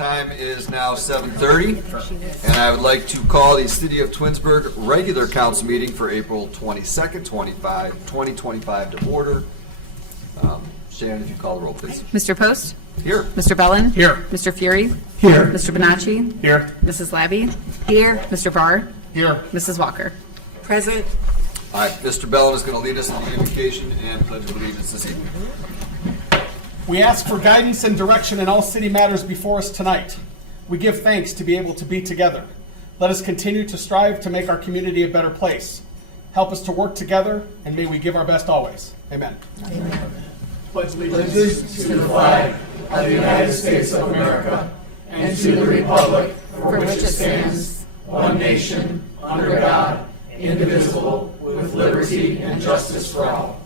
time is now 7:30, and I would like to call the City of Twinsburg regular council meeting for April 22nd, 2025 to order. Shannon, if you call the roll, please. Mr. Post? Here. Mr. Bellin? Here. Mr. Fury? Here. Mr. Bonacci? Here. Mrs. Labby? Here. Mr. Barr? Here. Mrs. Walker? Present. All right, Mr. Bellin is going to lead us in the invocation and pledge of allegiance this evening. We ask for guidance and direction in all city matters before us tonight. We give thanks to be able to be together. Let us continue to strive to make our community a better place. Help us to work together, and may we give our best always. Amen. Amen. Pledge allegiance to the flag of the United States of America and to the republic for which it stands, one nation, under God, indivisible, with liberty and justice for all.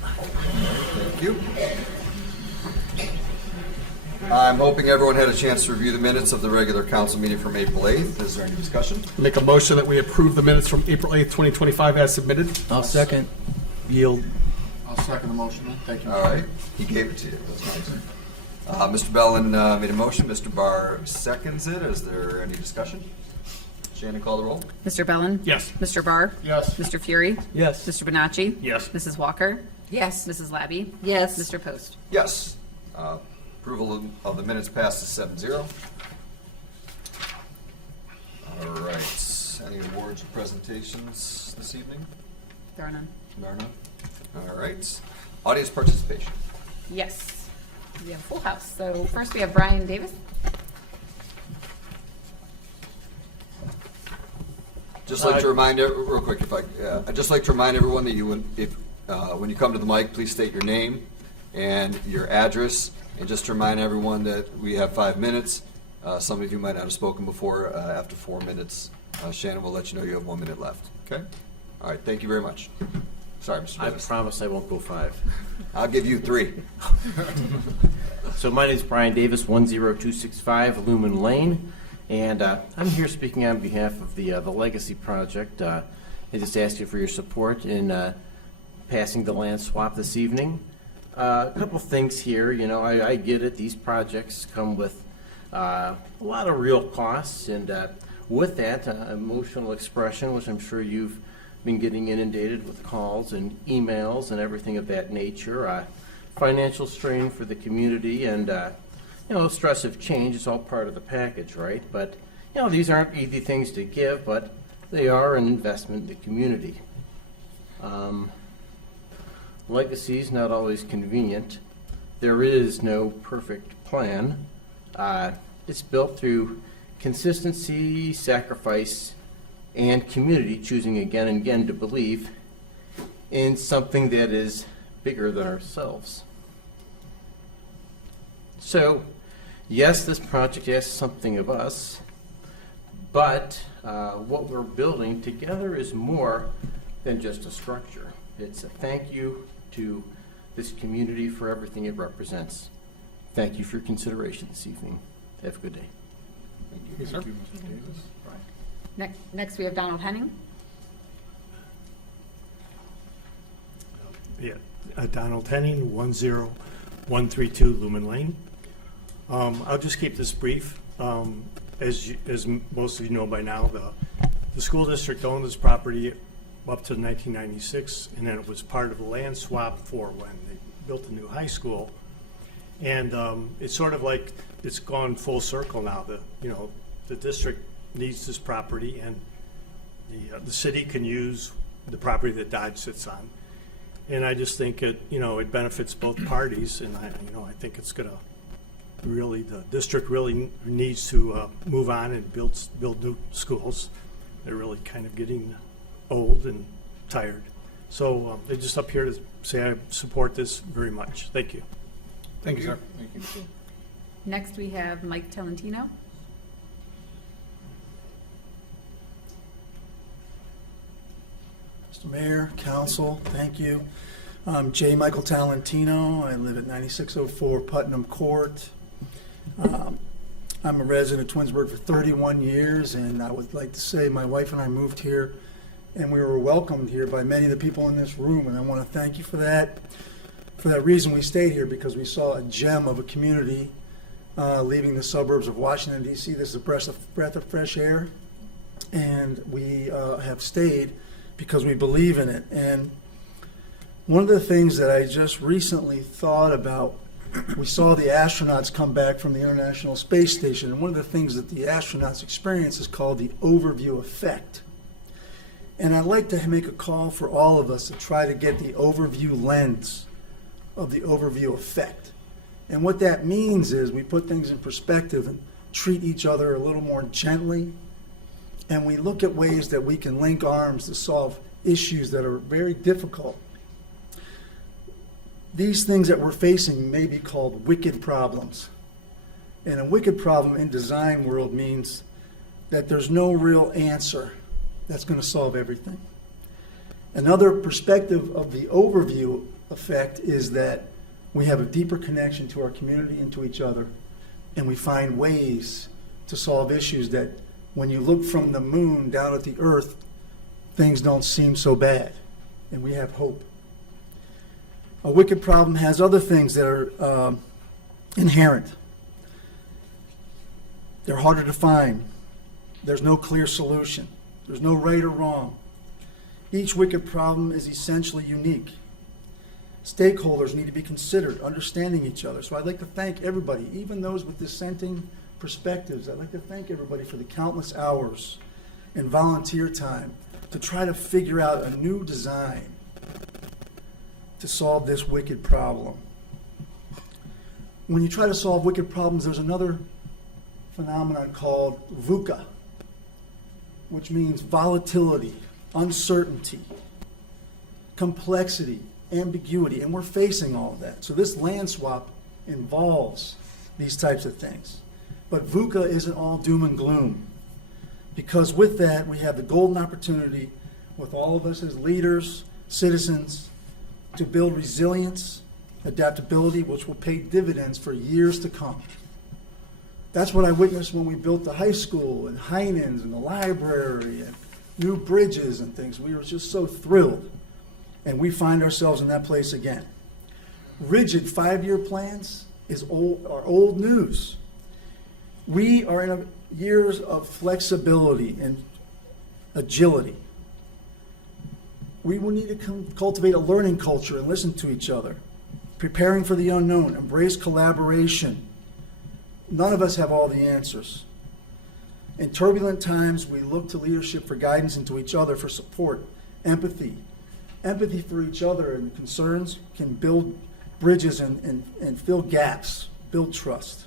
Thank you. I'm hoping everyone had a chance to review the minutes of the regular council meeting from April 8th. Is there any discussion? Make a motion that we approve the minutes from April 8th, 2025 as submitted. I'll second. Yield. I'll second the motion. Thank you. All right, he gave it to you. That's nice. Mr. Bellin made a motion. Mr. Barr seconds it. Is there any discussion? Shannon, call the roll. Mr. Bellin? Yes. Mr. Barr? Yes. Mr. Fury? Yes. Mr. Bonacci? Yes. Mrs. Walker? Yes. Mrs. Labby? Yes. Mr. Post? Yes. Approval of the minutes passes 7-0. All right. Any awards or presentations this evening? There are none. There are none. All right. Audience participation. Yes. We have a full house. So first we have Brian Davis. Just like to remind, real quick, I'd just like to remind everyone that when you come to the mic, please state your name and your address. And just to remind everyone that we have 5 minutes. Some of you might not have spoken before. After 4 minutes, Shannon will let you know you have 1 minute left. Okay? All right. Thank you very much. Sorry, Mr. I Davis. promise I won't go 5. I'll give you 3. So my name is Brian Davis, 10265 Lumen Lane, and I'm here speaking on behalf of the Legacy Project. I just ask you for your support in passing the land swap this evening. A couple things here. You know, I get it. These projects come with a lot of real costs, and with that, emotional expression, which I'm sure you've been getting inundated with calls and emails and everything of that nature. Financial strain for the community, and stress of change is all part of the package, right? But these aren't easy things to give, but they are an investment in the community. Legacy is not always convenient. There is no perfect plan. It's built through consistency, sacrifice, and community choosing again and again to believe in something that is bigger than ourselves. So, yes, this project asks something of us, but what we're building together is more than just a structure. It's a thank you to this community for everything it represents. Thank you for your consideration this evening. Have a good day. Thank you. Yes, sir. Thank you, Mr. Davis. Next we have Donald Henning. Yeah, Donald Henning, 10132 Lumen Lane. I'll just keep this brief. As most of you know by now, the school district owned this property up to 1996, and then it was part of the land swap for when they built the new high school. And it's sort of like it's gone full circle now. The district needs this property, and the city can use the property that Dodge sits on. And I just think it benefits both parties, and I think it's going to really, the district really needs to move on and build new schools. They're really kind of getting old and tired. So they're just up here to say I support this very much. Thank you. Thank you, sir. Thank you. Next we have Mike Tolentino. Mr. Mayor, Council, thank you. I'm J. Michael Talentino. I live at 9604 Putnam Court. I'm a resident of Twinsburg for 31 years, and I would like to say my wife and I moved here, and we were welcomed here by many of the people in this room, and I want to thank you for that. For that reason, we stayed here, because we saw a gem of a community leaving the suburbs of Washington, D.C. This is a breath of fresh air, and we have stayed because we believe in it. And one of the things that I just recently thought about, we saw the astronauts come back from the International Space Station, and one of the things that the astronauts experience is called the overview effect. And I'd like to make a call for all of us to try to get the overview lens of the overview effect. And what that means is we put things in perspective and treat each other a little more gently, and we look at ways that we can link arms to solve issues that are very difficult. These things that we're facing may be called wicked problems. And a wicked problem in design world means that there's no real answer that's going to solve everything. Another perspective of the overview effect is that we have a deeper connection to our community and to each other, and we find ways to solve issues that when you look from the moon down at the earth, things don't seem so bad, and we have hope. A wicked problem has other things that are inherent. They're harder to find. There's no clear solution. There's no right or wrong. Each wicked problem is essentially unique. Stakeholders need to be considered, understanding each other. So I'd like to thank everybody, even those with dissenting perspectives. I'd like to thank everybody for the countless hours and volunteer time to try to figure out a new design to solve this wicked problem. When you try to solve wicked problems, there's another phenomenon called VUCA, which means volatility, uncertainty, complexity, ambiguity, and we're facing all of that. So this land swap involves these types of things. But VUCA isn't all doom and gloom, because with that we have the golden opportunity with all of us as leaders, citizens, to build resilience, adaptability, which will pay dividends for years to come. That's what I witnessed when we built the high school and Heinens and the library and new bridges and things. We were just so thrilled. And we find ourselves in that place again. Rigid 5-year plans are old news. We are in years of flexibility and agility. We will need to cultivate a learning culture and listen to each other, preparing for the unknown, embrace collaboration. None of us have all the answers. In turbulent times, we look to leadership for guidance and to each other for support, empathy. Empathy for each other and concerns can build bridges and fill gaps, build trust.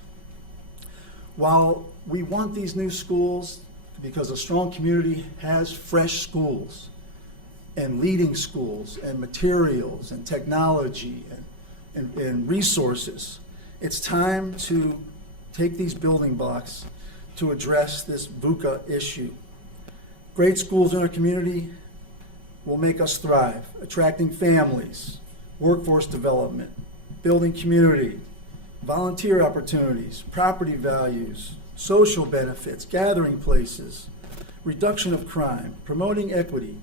While we want these new schools, because a strong community has fresh schools and leading schools and materials and technology and resources, it's time to take these building blocks to address this VUCA issue. Great schools in our community will make us thrive, attracting families, workforce development, building community, volunteer opportunities, property values, social benefits, gathering places, reduction of crime, promoting equity,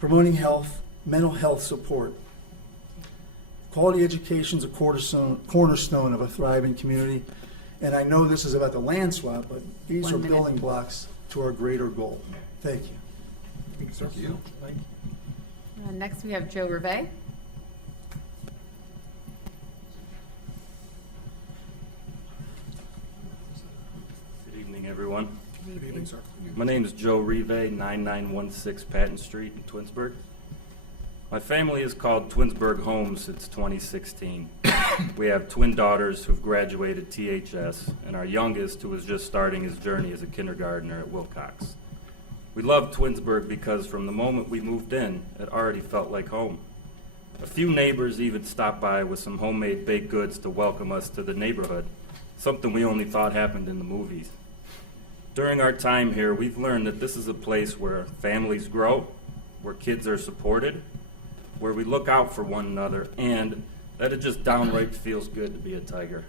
promoting health, mental health support. Quality education is a cornerstone of a thriving community. And I know this is about the land swap, but these are building blocks to our greater goal. Thank you. Thank you. Next, we have Joe Rivet. Good evening, everyone. Good evening, sir. My name is Joe Rive, 9916 Patton Street in Twinsburg. My family is called Twinsburg home since 2016. We have twin daughters who've graduated THS, and our youngest who is just starting his journey as a kindergartner at Wilcox. We love Twinsburg because from the moment we moved in, it already felt like home. A few neighbors even stopped by with some homemade baked goods to welcome us to the neighborhood, something we only thought happened in the movies. During our time here, we've learned that this is a place where families grow, where kids are supported, where we look out for one another, and that it just downright feels good to be a Tiger.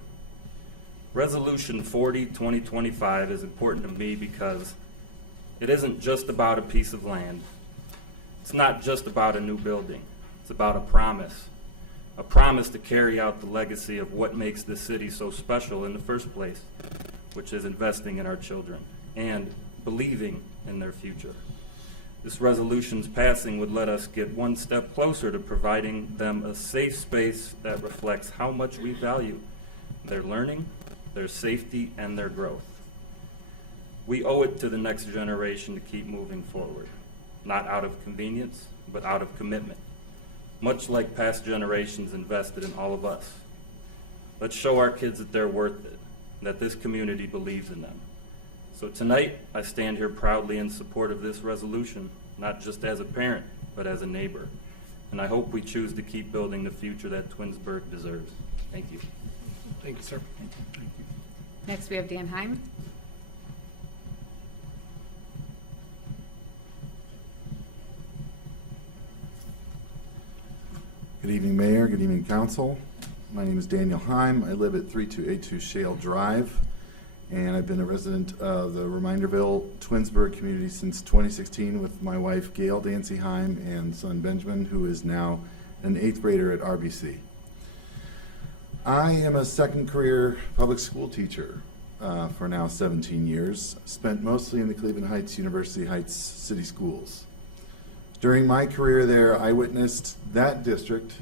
Resolution 40-2025 is important to me because it isn't just about a piece of land. It's not just about a new building. It's about a promise. a promise to carry out the legacy of what makes this city so special in the first place, which is investing in our children and believing in their future. This resolution's passing would let us get one step closer to providing them a safe space that reflects how much we value their learning, their safety, and their growth. We owe it to the next generation to keep moving forward, not out of convenience, but out of commitment, much like past generations invested in all of us. Let's show our kids that they're worth it, that this community believes in them. So tonight, I stand here proudly in support of this resolution, not just as a parent, but as a neighbor. And I hope we choose to keep building the future that Twinsburg deserves. Thank you. Thank you, sir. Next, we have Dan Heim. Good evening, Mayor. Good evening, Council. My name is Daniel Heim. I live at 3282 Shale Drive, and I've been a resident of the Reminderville Twinsburg community since 2016 with my wife, Gail Dancy Heim, and son, Benjamin, who is now an 8th grader at RBC. I am a second career public school teacher for now 17 years, spent mostly in the Cleveland Heights, University Heights City Schools. During my career there, I witnessed that district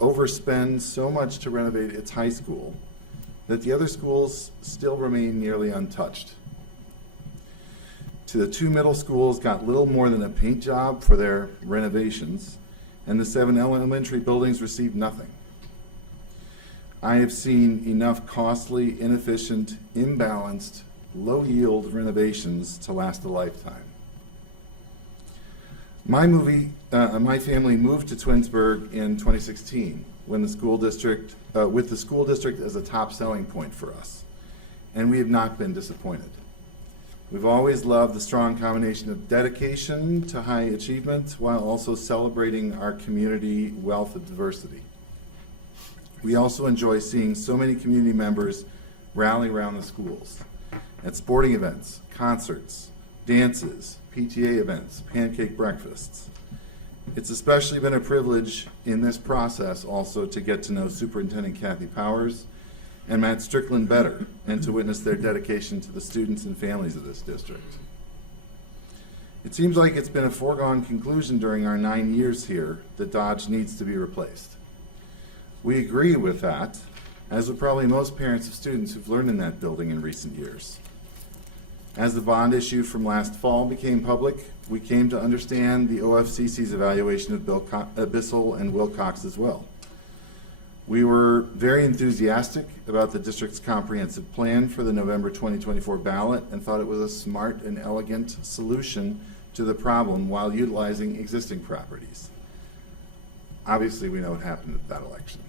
overspend so much to renovate its high school that the other schools still remain nearly untouched. The 2 middle schools got little more than a paint job for their renovations, and the 7 elementary buildings received nothing. I have seen enough costly, inefficient, imbalanced, low-yield renovations to last a lifetime. My family moved to Twinsburg in 2016 when the school district, with the school district as a top selling point for us, and we have not been disappointed. We've always loved the strong combination of dedication to high achievement while also celebrating our community wealth of diversity. We also enjoy seeing so many community members rally around the schools at sporting events, concerts, dances, PTA events, pancake breakfasts. It's especially been a privilege in this process also to get to know Superintendent Kathy Powers and Matt Strickland better and to witness their dedication to the students and families of this district. It seems like it's been a foregone conclusion during our 9 years here that Dodge needs to be replaced. We agree with that, as would probably most parents of students who've learned in that building in recent years. As the bond issued from last fall became public, we came to understand the OFCC's evaluation of Bissell and Wilcox as well. We were very enthusiastic about the district's comprehensive plan for the November 2024 ballot and thought it was a smart and elegant solution to the problem while utilizing existing properties. Obviously, we know what happened at that election.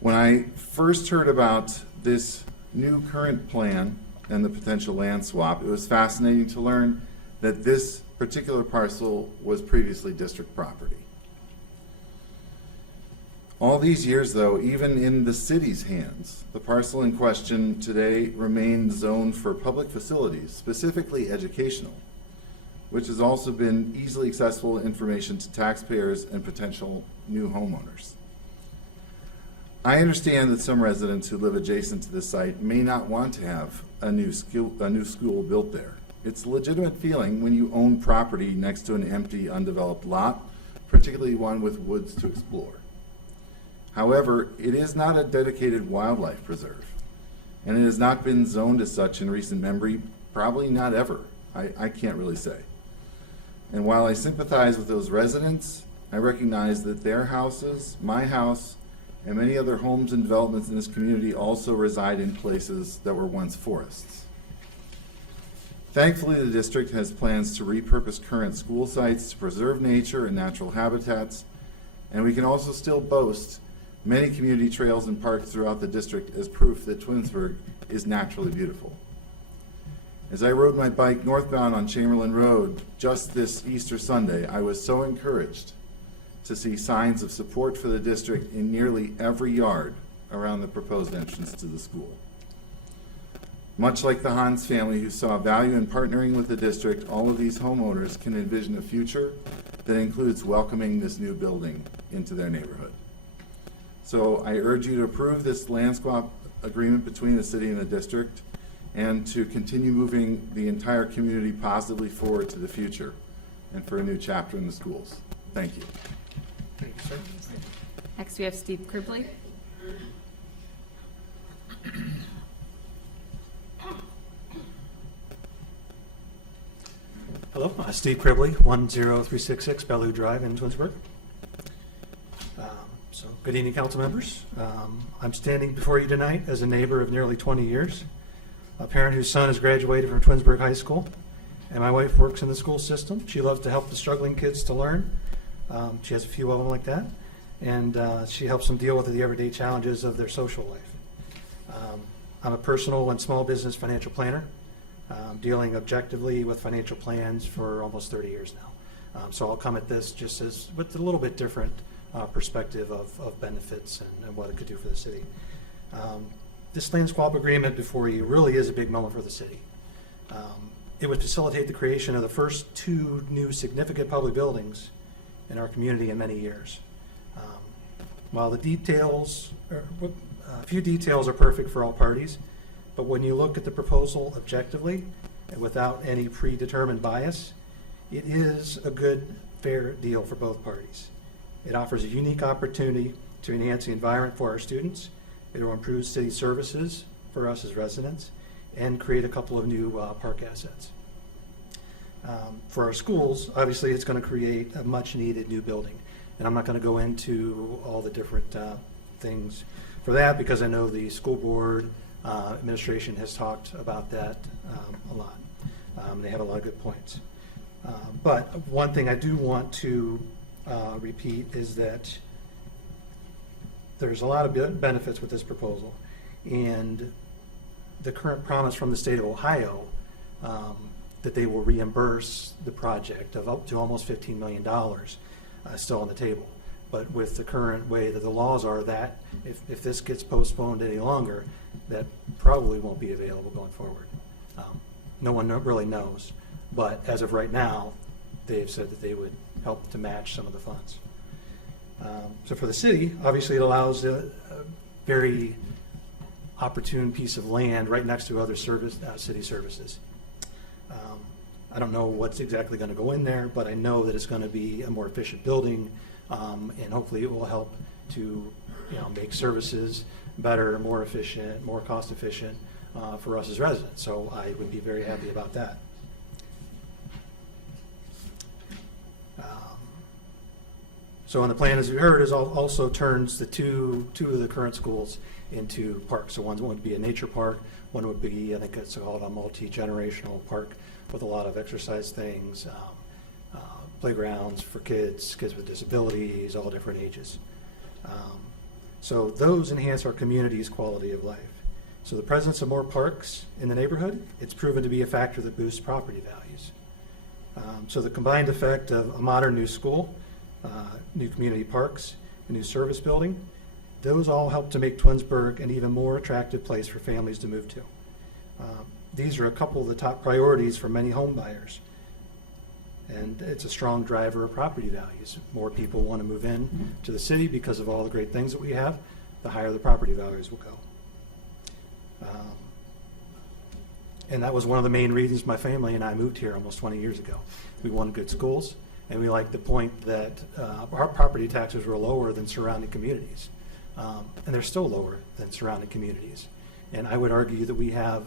When I first heard about this new current plan and the potential land swap, it was fascinating to learn that this particular parcel was previously district property. All these years, though, even in the city's hands, the parcel in question today remains zoned for public facilities, specifically educational, which has also been easily accessible information to taxpayers and potential new homeowners. I understand that some residents who live adjacent to this site may not want to have a new school built there. It's a legitimate feeling when you own property next to an empty, undeveloped lot, particularly one with woods to explore. However, it is not a dedicated wildlife preserve, and it has not been zoned as such in recent memory, probably not ever. I can't really say. And while I sympathize with those residents, I recognize that their houses, my house, and many other homes and developments in this community also reside in places that were once forests. Thankfully, the district has plans to repurpose current school sites to preserve nature and natural habitats, and we can also still boast many community trails and parks throughout the district as proof that Twinsburg is naturally beautiful. As I rode my bike northbound on Chamberlain Road just this Easter Sunday, I was so encouraged to see signs of support for the district in nearly every yard around the proposed entrance to the school. Much like the Hans family who saw value in partnering with the district, all of these homeowners can envision a future that includes welcoming this new building into their neighborhood. So I urge you to approve this land swap agreement between the city and the district, and to continue moving the entire community positively forward to the future and for a new chapter in the schools. Thank you. Thank you, sir. Next, we have Steve Cribley. Hello, Steve Cribley, 10366 Bellevue Drive in Twinsburg. So, good evening, council members. I'm standing before you tonight as a neighbor of nearly 20 years, a parent whose son has graduated from Twinsburg High School, and my wife works in the school system. She loves to help the struggling kids to learn. She has a few of them like that, and she helps them deal with the everyday challenges of their social life. I'm a personal and small business financial planner, dealing objectively with financial plans for almost 30 years now. So I'll come at this just as with a little bit different perspective of benefits and what it could do for the city. This land swap agreement before you really is a big moment for the city. It would facilitate the creation of the first 2 new significant public buildings in our community in many years. While the details, a few details are perfect for all parties, but when you look at the proposal objectively and without any predetermined bias, it is a good, fair deal for both parties. It offers a unique opportunity to enhance the environment for our students. It will improve city services for us as residents and create a couple of new park assets. For our schools, obviously it's going to create a much needed new building. And I'm not going to go into all the different things for that because I know the school board administration has talked about that a lot. They have a lot of good points. But one thing I do want to repeat is that there's a lot of benefits with this proposal, and the current promise from the state of Ohio that they will reimburse the project of up to almost $15 million still on the table. But with the current way that the laws are, that if this gets postponed any longer, that probably won't be available going forward. No one really knows, but as of right now, they've said that they would help to match some of the funds. So for the city, obviously it allows a very opportune piece of land right next to other city services. I don't know what's exactly going to go in there, but I know that it's going to be a more efficient building, and hopefully it will help to make services better, more efficient, more cost efficient for us as residents. So I would be very happy about that. So on the plan, as you heard, is also turns the two of the current schools into parks. So one would be a nature park, one would be, I think it's called a multi-generational park with a lot of exercise things, playgrounds for kids with disabilities, all different ages. So those enhance our community's quality of life. So the presence of more parks in the neighborhood, it's proven to be a factor that boosts property values. So the combined effect of a modern new school, new community parks, a new service building, those all help to make Twinsburg an even more attractive place for families to move to. These are a couple of the top priorities for many home buyers. And it's a strong driver of property values. More people want to move in to the city because of all the great things that we have, the higher the property values will go. And that was one of the main reasons my family and I moved here almost 20 years ago. We wanted good schools, and we liked the point that our property taxes were lower than surrounding communities. And they're still lower than surrounding communities. And I would argue that we have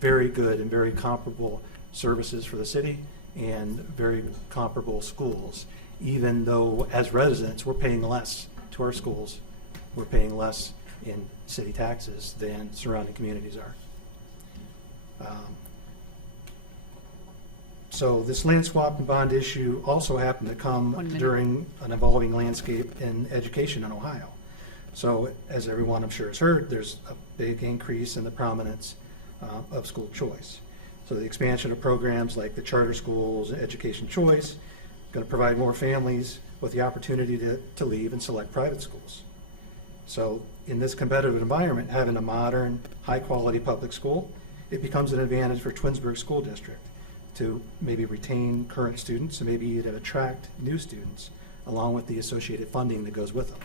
very good and very comparable services for the city and very comparable schools, even though as residents we're paying less to our schools. We're paying less in city taxes than surrounding communities are. So this land swap and bond issue also happened to come during an evolving landscape in education in Ohio. So as everyone I'm sure has heard, there's a big increase in the prominence of school choice. So the expansion of programs like the charter schools, education choice, going to provide more families with the opportunity to leave and select private schools. So in this competitive environment, having a modern, high-quality public school, it becomes an advantage for Twinsburg School District to maybe retain current students and maybe even attract new students along with the associated funding that goes with them.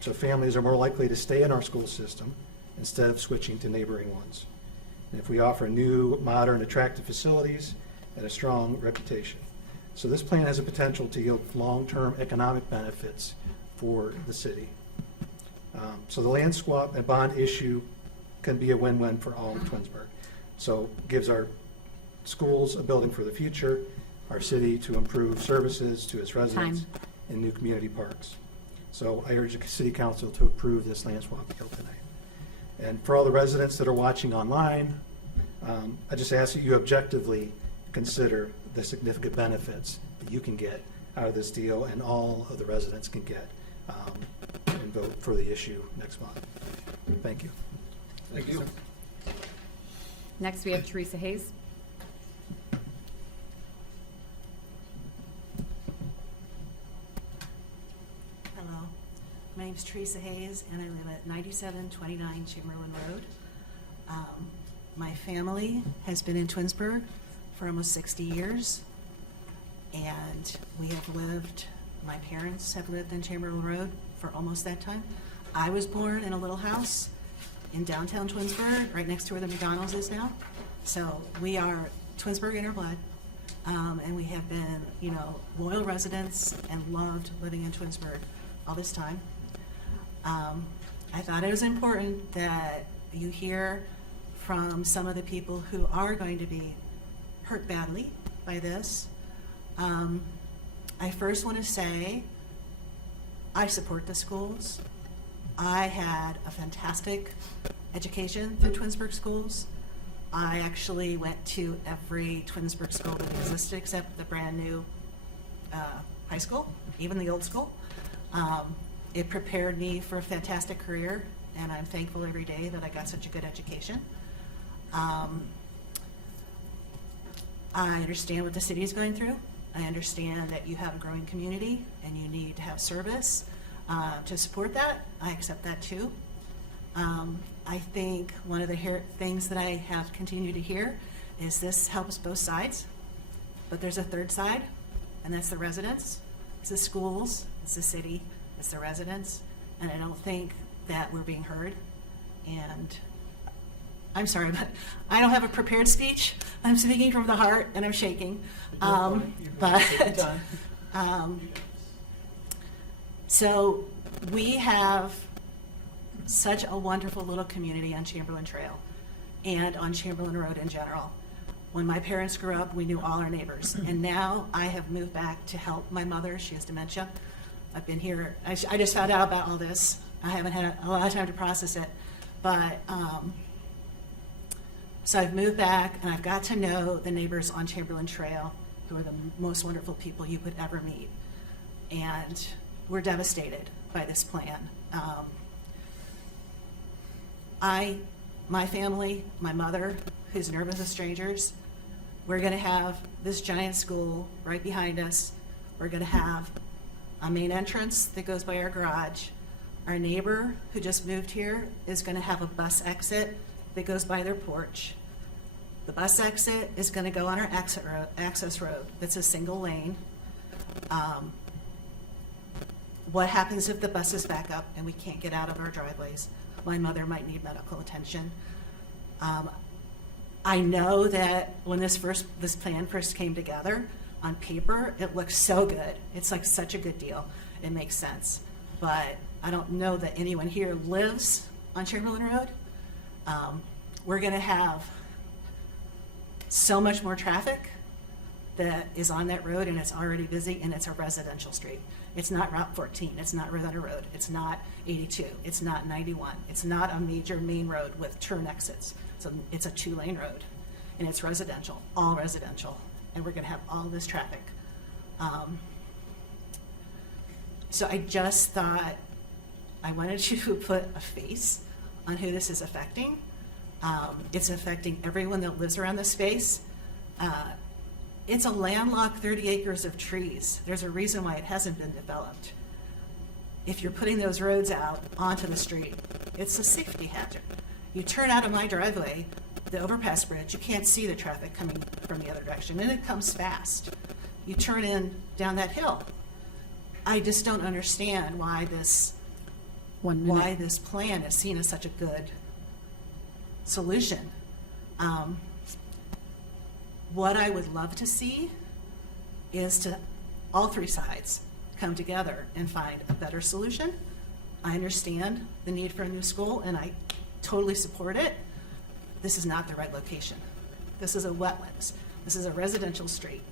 So families are more likely to stay in our school system instead of switching to neighboring ones. And if we offer new, modern, attractive facilities and a strong reputation. So this plan has a potential to yield long-term economic benefits for the city. So the land swap and bond issue can be a win-win for all of Twinsburg. So gives our schools a building for the future, our city to improve services to its residents, and new community parks. So I urge the city council to approve this land swap deal tonight. And for all the residents that are watching online, I just ask that you objectively consider the significant benefits that you can get out of this deal and all of the residents can get, and vote for the issue next month. Thank you. Thank you. Next, we have Teresa Hayes. Hello, my name's Teresa Hayes, and I live at 9729 Chamberlain Road. My family has been in Twinsburg for almost 60 years, and we have lived, my parents have lived in Chamberlain Road for almost that time. I was born in a little house in downtown Twinsburg, right next to where the McDonald's is now. So we are Twinsburg in our blood, and we have been, loyal residents and loved living in Twinsburg all this time. I thought it was important that you hear from some of the people who are going to be hurt badly by this. I first want to say I support the schools. I had a fantastic education through Twinsburg schools. I actually went to every Twinsburg school that existed except the brand new high school, even the old school. It prepared me for a fantastic career, and I'm thankful every day that I got such a good education. I understand what the city is going through. I understand that you have a growing community and you need to have service to support that. I accept that too. I think one of the things that I have continued to hear is this helps both sides, but there's a third side, and that's the residents. It's the schools, it's the city, it's the residents, and I don't think that we're being heard. And I'm sorry, but I don't have a prepared speech. I'm speaking from the heart, and I'm shaking. So we have such a wonderful little community on Chamberlain Trail and on Chamberlain Road in general. When my parents grew up, we knew all our neighbors, and now I have moved back to help my mother. She has dementia. I've been here. I just found out about all this. I haven't had a lot of time to process it, but so I've moved back, and I've got to know the neighbors on Chamberlain Trail, who are the most wonderful people you could ever meet, and we're devastated by this plan. My family, my mother, who's nervous with strangers, we're going to have this giant school right behind us. We're going to have a main entrance that goes by our garage. Our neighbor who just moved here is going to have a bus exit that goes by their porch. The bus exit is going to go on our access road that's a single lane. What happens if the buses back up and we can't get out of our driveways? My mother might need medical attention. I know that when this plan first came together, on paper, it looks so good. It's like such a good deal. It makes sense. But I don't know that anyone here lives on Chamberlain Road. We're going to have so much more traffic that is on that road, and it's already busy, and it's a residential street. It's not Route 14. It's not Ravenna Road. It's not 82. It's not 91. It's not a major main road with turn exits. So it's a 2-lane road, and it's residential, all residential, and we're going to have all this traffic. So I just thought I wanted to put a face on who this is affecting. It's affecting everyone that lives around the space. It's a landlocked 30 acres of trees. There's a reason why it hasn't been developed. If you're putting those roads out onto the street, it's a safety hazard. You turn out of my driveway, the overpass bridge, you can't see the traffic coming from the other direction, and it comes fast. You turn in down that hill, I just don't understand why this, 1 minute. why this plan is seen as such a good solution. What I would love to see is to all three sides come together and find a better solution. I understand the need for a new school, and I totally support it. This is not the right location. This is a wetlands. This is a residential street.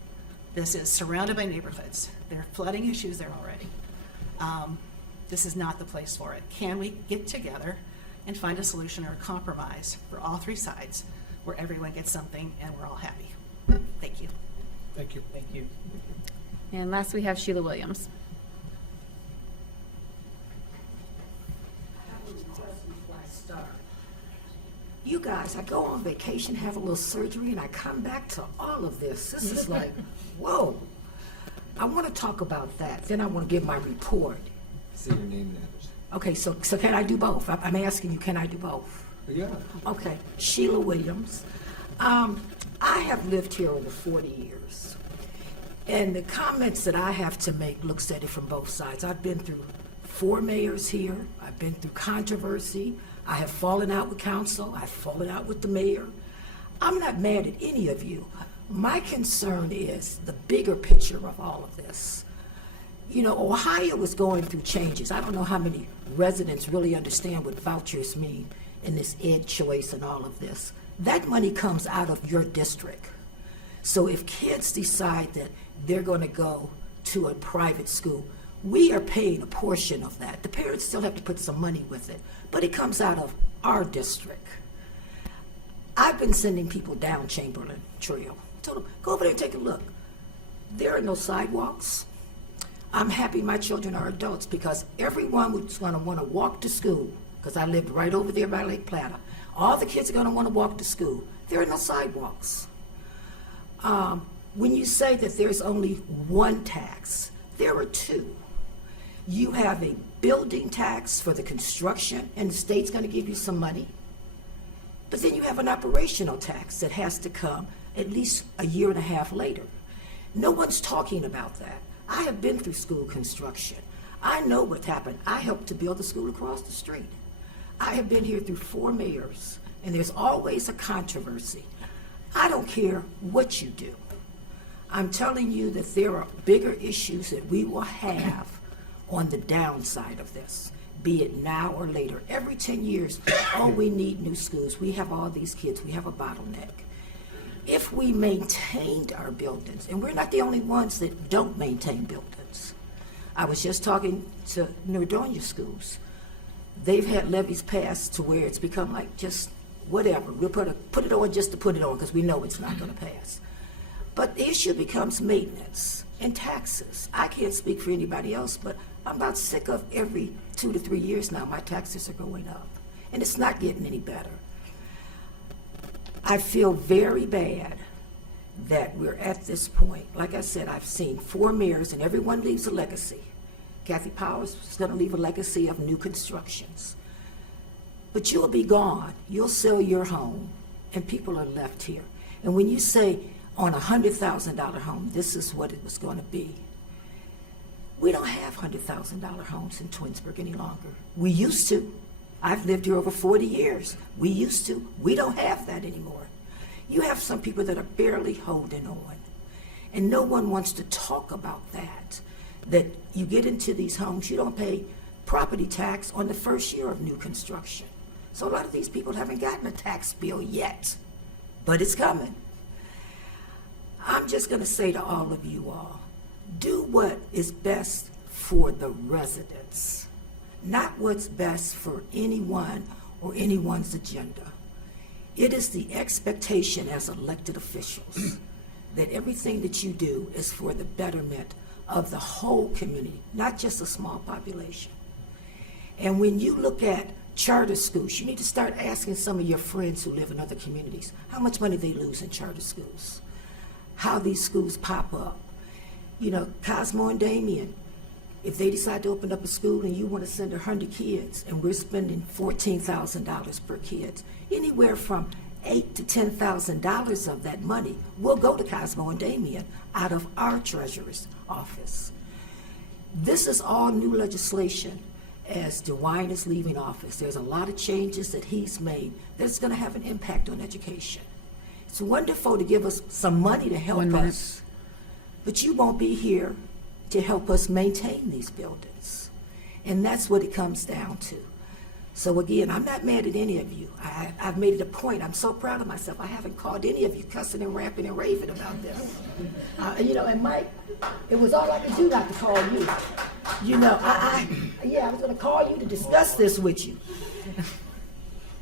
This is surrounded by neighborhoods. There are flooding issues there already. This is not the place for it. Can we get together and find a solution or a compromise for all three sides where everyone gets something and we're all happy? Thank you. Thank you. Thank you. And last, we have Sheila Williams. You guys, I go on vacation, have a little surgery, and I come back to all of this. This is like, whoa. I want to talk about that. Then I want to give my report. Say your name and address. Okay, so can I do both? I'm asking you, can I do both? Yeah. Okay, Sheila Williams. I have lived here over 40 years. And the comments that I have to make looks at it from both sides. I've been through 4 mayors here. I've been through controversy. I have fallen out with council. I've fallen out with the mayor. I'm not mad at any of you. My concern is the bigger picture of all of this. You know, Ohio is going through changes. I don't know how many residents really understand what vouchers mean and this ed choice and all of this. That money comes out of your district. So if kids decide that they're going to go to a private school, we are paying a portion of that. The parents still have to put some money with it, but it comes out of our district. I've been sending people down Chamberlain Trail. Told them, go over there and take a look. There are no sidewalks. I'm happy my children are adults because everyone was going to want to walk to school because I lived right over there by Lake Plata. All the kids are going to want to walk to school. There are no sidewalks. When you say that there's only one tax, there are two. You have a building tax for the construction, and the state's going to give you some money. But then you have an operational tax that has to come at least a year and a half later. No one's talking about that. I have been through school construction. I know what happened. I helped to build the school across the street. I have been here through 4 mayors, and there's always a controversy. I don't care what you do. I'm telling you that there are bigger issues that we will have on the downside of this, be it now or later. Every 10 years, oh, we need new schools. We have all these kids. We have a bottleneck. If we maintained our buildings, and we're not the only ones that don't maintain buildings. I was just talking to Nordonia schools. They've had levies passed to where it's become like just whatever. We'll put it on just to put it on because we know it's not going to pass. But the issue becomes maintenance and taxes. I can't speak for anybody else, but I'm about sick of every 2 to 3 years now my taxes are going up. And it's not getting any better. I feel very bad that we're at this point. Like I said, I've seen 4 mayors and everyone leaves a legacy. Kathy Powers is going to leave a legacy of new constructions. But you'll be gone. You'll sell your home and people are left here. And when you say on a $100,000 home, this is what it was going to be. We don't have $100,000 homes in Twinsburg any longer. We used to. I've lived here over 40 years. We used to. We don't have that anymore. You have some people that are barely holding on. And no one wants to talk about that. That you get into these homes, you don't pay property tax on the first year of new construction. So a lot of these people haven't gotten a tax bill yet, but it's coming. I'm just going to say to all of you all, do what is best for the residents, not what's best for anyone or anyone's agenda. It is the expectation as elected officials that everything that you do is for the betterment of the whole community, not just a small population. And when you look at charter schools, you need to start asking some of your friends who live in other communities how much money they lose in charter schools, how these schools pop up. You know, Cosmo and Damien, if they decide to open up a school and you want to send 100 kids and we're spending $14,000 per kid, anywhere from $8,000 to $10,000 of that money will go to Cosmo and Damien out of our treasurer's office. This is all new legislation. As DeWine is leaving office, there's a lot of changes that he's made that's going to have an impact on education. It's wonderful to give us some money to help 1 minute. us, but you won't be here to help us maintain these buildings. And that's what it comes down to. So again, I'm not mad at any of you. I've made it a point. I'm so proud of myself. I haven't called any of you cussing and rapping and raving about this. And Mike, it was all I could do not to call you. I was going to call you to discuss this with you.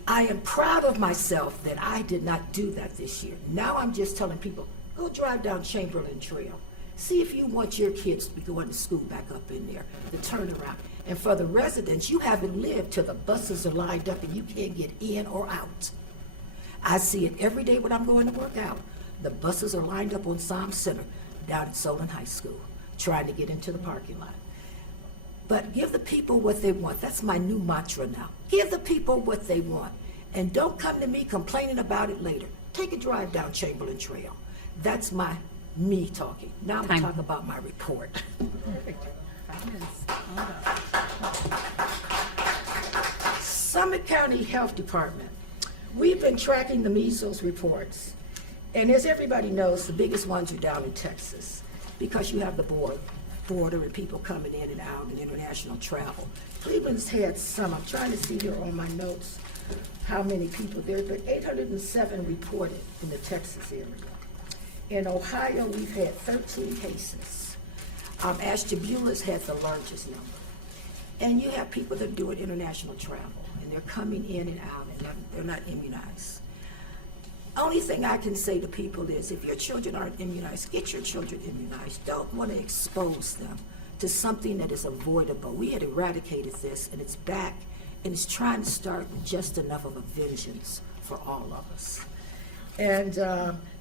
I am proud of myself that I did not do that this year. Now I'm just telling people, go drive down Chamberlain Trail. See if you want your kids to be going to school back up in there, the turnaround. And for the residents, you haven't lived till the buses are lined up and you can't get in or out. I see it every day when I'm going to work out. The buses are lined up on Psalm Center down at Solon High School, trying to get into the parking lot. But give the people what they want. That's my new mantra now. Give the people what they want. And don't come to me complaining about it later. Take a drive down Chamberlain Trail. That's me talking. Now I'm going to Time. talk about my report. Perfect. 5 minutes. Summit County Health Department. We've been tracking the measles reports. And as everybody knows, the biggest ones are down in Texas because you have the border and people coming in and out and international travel. Cleveland's had some. I'm trying to see here on my notes how many people there, but 807 reported in the Texas area. In Ohio, we've had 13 cases. Ashtabula's had the largest number. And you have people that are doing international travel, and they're coming in and out, and they're not immunized. Only thing I can say to people is if your children aren't immunized, get your children immunized. Don't want to expose them to something that is avoidable. We had eradicated this, and it's back, and it's trying to start with just enough of a vengeance for all of us. And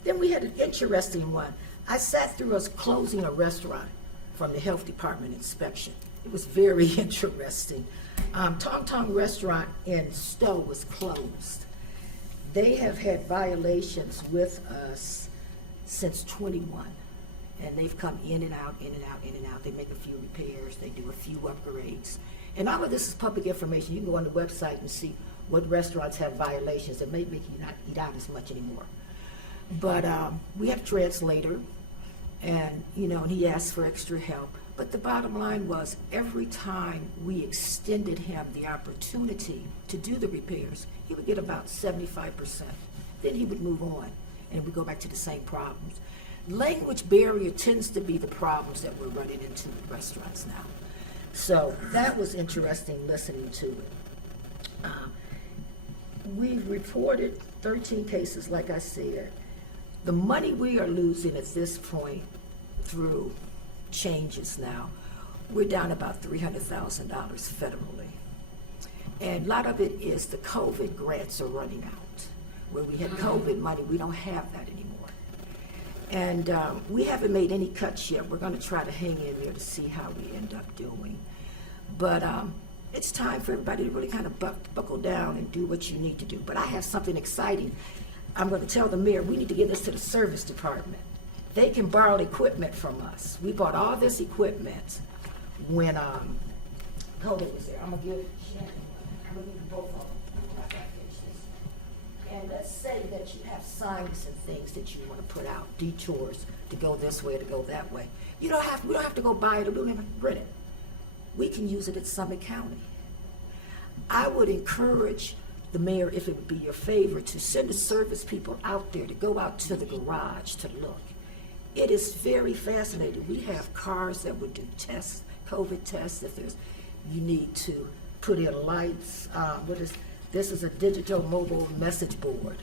then we had an interesting one. I sat through us closing a restaurant from the health department inspection. It was very interesting. Tong Tong Restaurant in Stowe was closed. They have had violations with us since 21. And they've come in and out, in and out, in and out. They make a few repairs, they do a few upgrades. And all of this is public information. You can go on the website and see what restaurants have violations that may make you not eat out as much anymore. But we have a translator, and and he asked for extra help. But the bottom line was, every time we extended him the opportunity to do the repairs, he would get about 75%. Then he would move on, and we go back to the same problems. Language barrier tends to be the problems that we're running into in restaurants now. So that was interesting listening to it. We've reported 13 cases, like I said. The money we are losing at this point through changes now, we're down about $300,000 federally. And a lot of it is the COVID grants are running out. Where we had COVID money, we don't have that anymore. And we haven't made any cuts yet. We're going to try to hang in there to see how we end up doing. But it's time for everybody to really kind of buckle down and do what you need to do. But I have something exciting. I'm going to tell the mayor, we need to give this to the service department. They can borrow equipment from us. We bought all this equipment when COVID was there. I'm going to give Shannon one. I'm going to give you both of them. After I finish this. And let's say that you have signs and things that you want to put out, detours to go this way, to go that way. We don't have to go buy it or we don't even rent it. We can use it at Summit County. I would encourage the mayor, if it would be your favor, to send the service people out there to go out to the garage to look. It is very fascinating. We have cars that would do tests, COVID tests, if you need to put in lights. This is a digital mobile message board.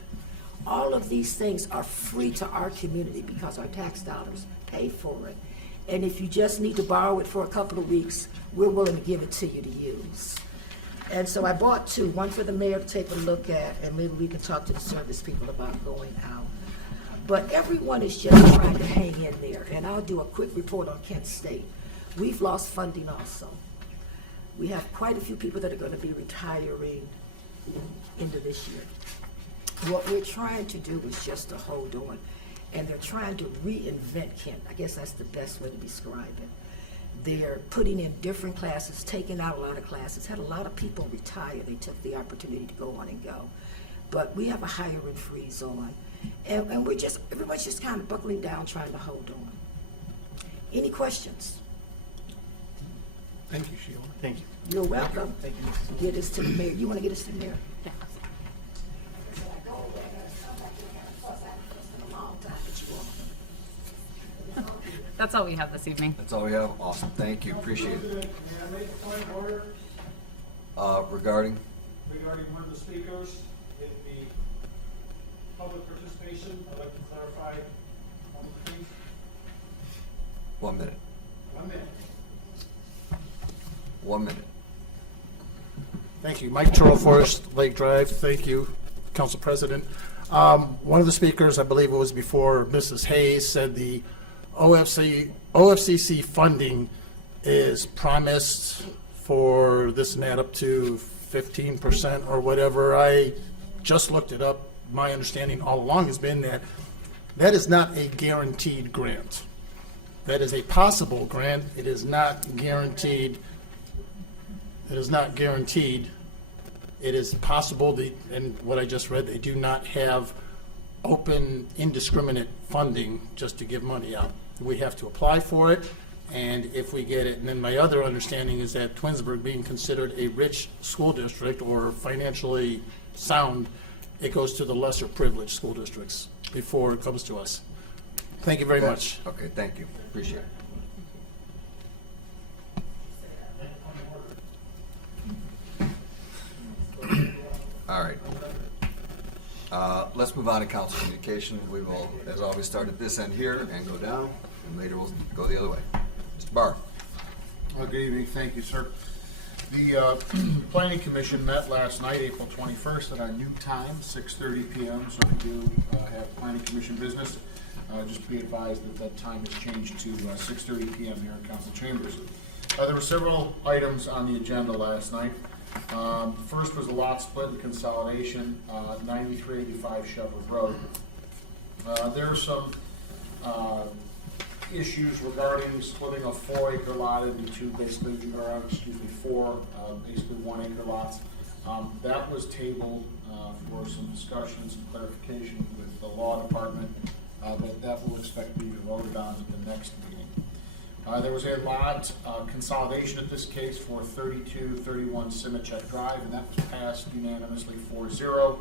All of these things are free to our community because our tax dollars pay for it. And if you just need to borrow it for a couple of weeks, we're willing to give it to you to use. And so I bought two, one for the mayor to take a look at, and maybe we can talk to the service people about going out. But everyone is just trying to hang in there, and I'll do a quick report on Kent State. We've lost funding also. We have quite a few people that are going to be retiring into this year. What we're trying to do is just to hold on, and they're trying to reinvent Kent. I guess that's the best way to describe it. They're putting in different classes, taking out a lot of classes. Had a lot of people retire. They took the opportunity to go on and go. But we have a hiring freeze on. And everyone's just kind of buckling down, trying to hold on. Any questions? Thank you, Sheila. Thank you. You're welcome. Get us to the mayor. You want to get us to the mayor? Yeah. That's all we have this evening. That's all we have. Awesome. Thank you. Appreciate it. May I make a point of order Regarding, regarding one of the speakers in the public participation? I'd like to clarify, please. 1 minute. 1 minute. 1 minute. Thank you. Mike Turl, Forest Lake Drive. Thank you, Council President. One of the speakers, I believe it was before Mrs. Hayes, said the OFCC funding is promised for this and that up to 15% or whatever. I just looked it up. My understanding all along has been that that is not a guaranteed grant. That is a possible grant. It is not guaranteed. It is not guaranteed. It is possible, and what I just read, they do not have open, indiscriminate funding just to give money out. We have to apply for it, and if we get it, and then my other understanding is that Twinsburg, being considered a rich school district or financially sound, it goes to the lesser privileged school districts before it comes to us. Thank you very much. Okay, thank you. Appreciate it. All right. Let's move on to council communication. We will, as always, start at this end here and go down, and later we'll go the other way. Mr. Barr. Good evening. Thank you, sir. The Planning Commission met last night, April 21st, at our new time, 6:30 p.m. So if you do have Planning Commission business, just be advised that that time has changed to 6:30 p.m. here in Council Chambers. There were several items on the agenda last night. First was a lot split and consolidation, 9385 Shepherd Road. There are some issues regarding splitting a 4-acre lot into two, basically, four, basically 1-acre lots. That was tabled for some discussion, some clarification with the law department, but that will expect to be voted on at the next meeting. There was a lot consolidation at this case for 3231 Simicek Drive, and that was passed unanimously 4-0.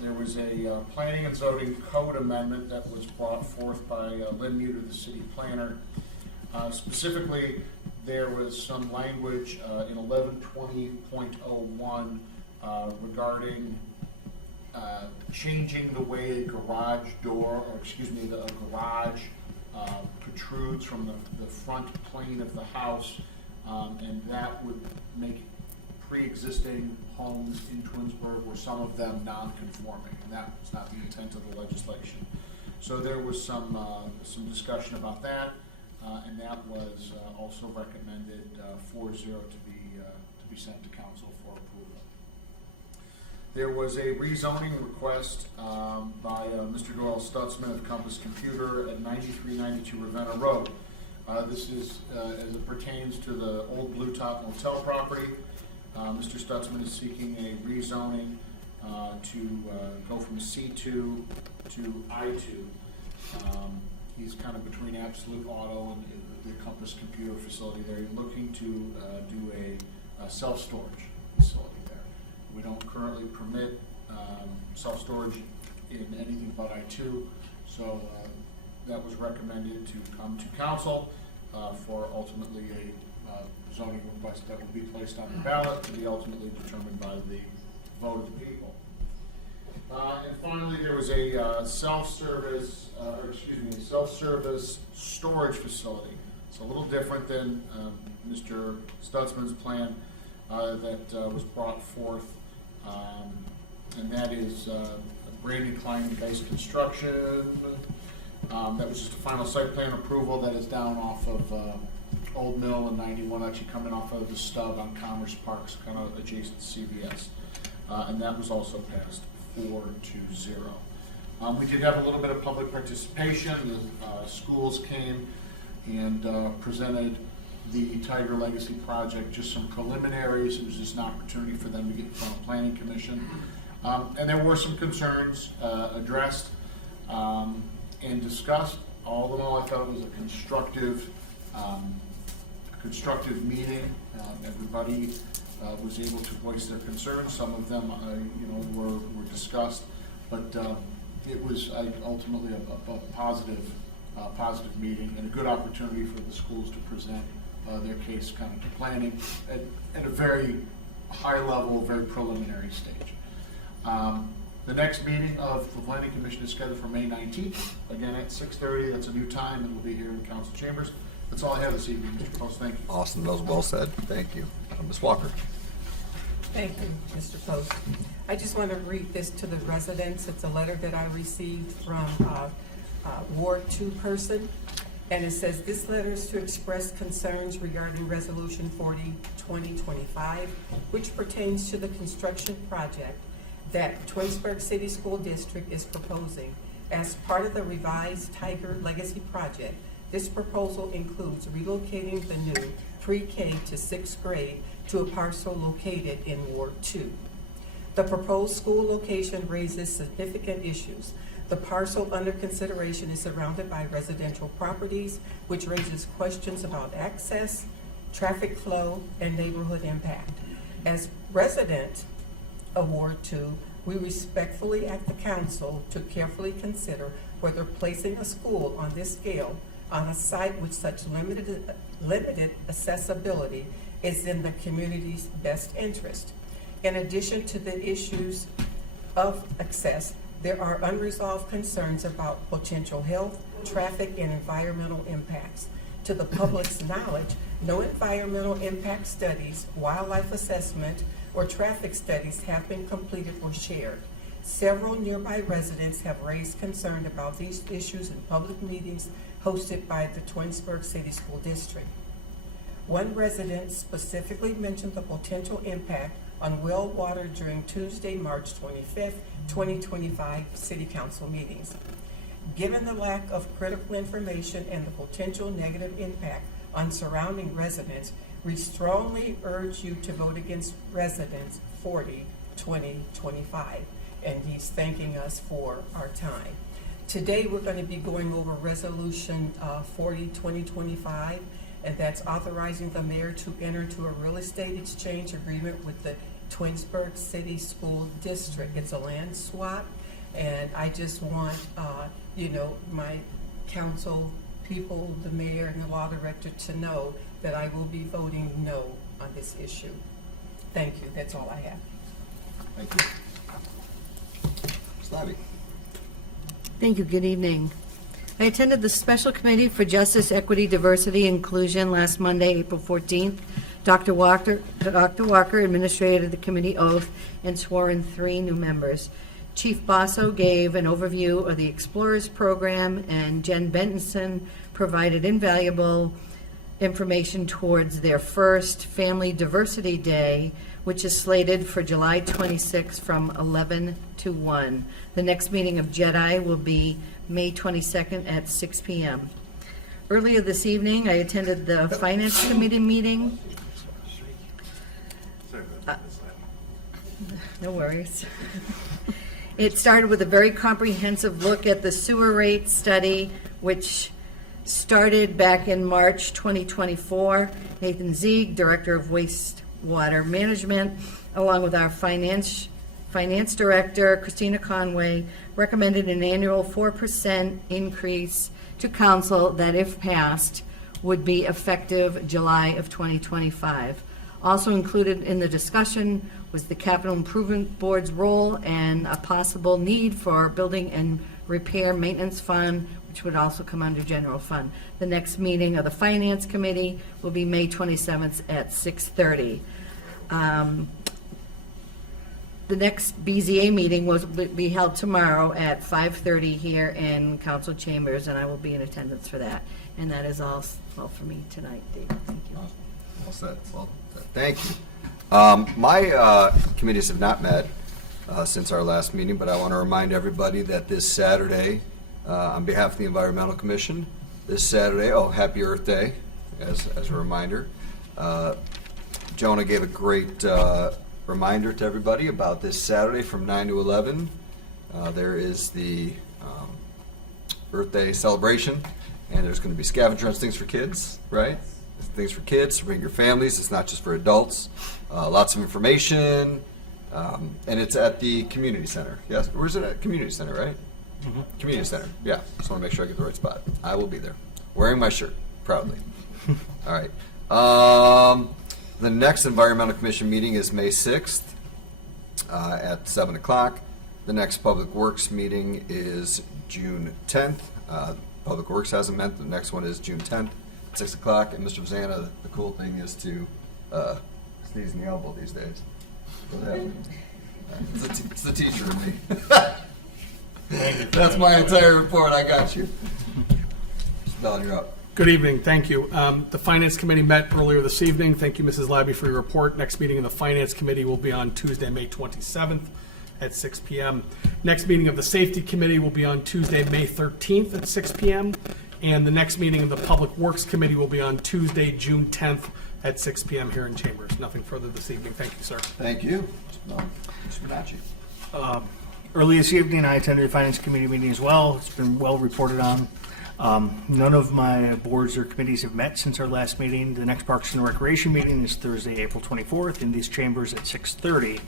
There was a planning and zoning code amendment that was brought forth by Lynn Muter, the city planner. Specifically, there was some language in 1120.01 regarding changing the way a garage door, or the garage protrudes from the front plane of the house, and that would make pre-existing homes in Twinsburg, or some of them non-conforming, and that was not the intent of the legislation. So there was some discussion about that, and that was also recommended 4-0 to be sent to council for approval. There was a rezoning request by Mr. Doyle Stutzman of Compass Computer at 9392 Ravenna Road. This is as it pertains to the old Blue Top Motel property. Mr. Stutzman is seeking a rezoning to go from C2 to I2. He's kind of between Absolute Auto and the Compass Computer facility there. He's looking to do a self-storage facility there. We don't currently permit self-storage in anything but I2, so that was recommended to come to council for ultimately a zoning request that will be placed on the ballot to be ultimately determined by the vote of the people. And finally, there was a self-service storage facility. It's a little different than Mr. Stutzman's plan that was brought forth, and that is Brandon Klein-based construction. That was just a final site plan approval that is down off of Old Mill and 91, actually coming off of the stub on Commerce Parks, kind of adjacent to CVS. And that was also passed 4-0. We did have a little bit of public participation. The schools came and presented the Tiger Legacy project, just some preliminaries. It was just an opportunity for them to get in front of Planning Commission. And there were some concerns addressed and discussed. All in all, I thought it was a constructive meeting. Everybody was able to voice their concerns. Some of them, were discussed, but it was ultimately a positive meeting and a good opportunity for the schools to present their case kind of to planning at a very high level, very preliminary stage. The next meeting of the Planning Commission is scheduled for May 19th, again at 6:30. That's a new time, and we'll be here in the council chambers. That's all I have this evening, Mr. Post. Thank you. Awesome, that was well said. Thank you. Ms. Walker. Thank you, Mr. Post. I just want to read this to the residents. It's a letter that I received from Ward 2 person, and it says, "This letter is to express concerns regarding Resolution 40/2025, which pertains to the construction project that Twinsburg City School District is proposing. As part of the revised Tiger Legacy project, this proposal includes relocating the new pre-K to 6th grade to a parcel located in Ward 2. The proposed school location raises significant issues. The parcel under consideration is surrounded by residential properties, which raises questions about access, traffic flow, and neighborhood impact. As resident of Ward 2, we respectfully ask the council to carefully consider whether placing a school on this scale on a site with such limited accessibility is in the community's best interest. In addition to the issues of access, there are unresolved concerns about potential health, traffic, and environmental impacts. To the public's knowledge, no environmental impact studies, wildlife assessment, or traffic studies have been completed or shared. Several nearby residents have raised concern about these issues in public meetings hosted by the Twinsburg City School District. One resident specifically mentioned the potential impact on well water during Tuesday, March 25th, 2025 City Council meetings. Given the lack of critical information and the potential negative impact on surrounding residents, we strongly urge you to vote against Residence 40/2025. And he's thanking us for our time. Today, we're going to be going over Resolution 40/2025, and that's authorizing the mayor to enter into a real estate exchange agreement with the Twinsburg City School District. It's a land swap, and I just want, my council people, the mayor, and the law director to know that I will be voting no on this issue. Thank you. That's all I have. Thank you. Ms. Labby. Thank you. Good evening. I attended the Special Committee for Justice, Equity, Diversity, and Inclusion last Monday, April 14th. Dr. Walker administrated the committee oath and swore in 3 new members. Chief Basso gave an overview of the Explorers Program, and Jen Benson provided invaluable information towards their first Family Diversity Day, which is slated for July 26th from 11 to 1. The next meeting of JEDI will be May 22nd at 6 p.m. Earlier this evening, I attended the Finance Committee meeting. No worries. It started with a very comprehensive look at the sewer rate study, which started back in March 2024. Nathan Zieg, Director of Wastewater Management, along with our Finance Director, Christina Conway, recommended an annual 4% increase to council that, if passed, would be effective July of 2025. Also included in the discussion was the Capital Improvement Board's role and a possible need for building and repair maintenance fund, which would also come under general fund. The next meeting of the Finance Committee will be May 27th at 6:30. The next BZA meeting will be held tomorrow at 5:30 here in council chambers, and I will be in attendance for that. And that is all for me tonight, David. Thank you. Well said. Well said. Thank you. My committees have not met since our last meeting, but I want to remind everybody that this Saturday, on behalf of the Environmental Commission, this Saturday. Oh, happy Earth Day, as a reminder. Jonah gave a great reminder to everybody about this Saturday from 9 to 11. There is the Earth Day celebration, and there's going to be scavenger hunts, things for kids, right? Things for kids, bring your families. It's not just for adults. Lots of information, and it's at the community center. Yes, where's it at? Community center, right? Mm-hmm. Community center. Yeah, just want to make sure I get the right spot. I will be there, wearing my shirt proudly. All right. The next Environmental Commission meeting is May 6th at 7 o'clock. The next Public Works meeting is June 10th. Public Works hasn't met. The next one is June 10th, 6 o'clock. And Mr. Vazana, the cool thing is to sneeze in the elbow these days. What's happening? It's the teacher in me. That's my entire report. I got you. Don, you're up. Good evening, thank you. The Finance Committee met earlier this evening. Thank you, Mrs. Labby, for your report. Next meeting of the Finance Committee will be on Tuesday, May 27th at 6 p.m. Next meeting of the Safety Committee will be on Tuesday, May 13th at 6 p.m. And the next meeting of the Public Works Committee will be on Tuesday, June 10th at 6 p.m. here in Chambers. Nothing further this evening. Thank you, sir. Thank you. Mr. Bonacci. Early this evening, I attended a Finance Committee meeting as well. It's been well reported on. None of my boards or committees have met since our last meeting. The next Parks and Recreation meeting is Thursday, April 24th in these chambers at 6:30.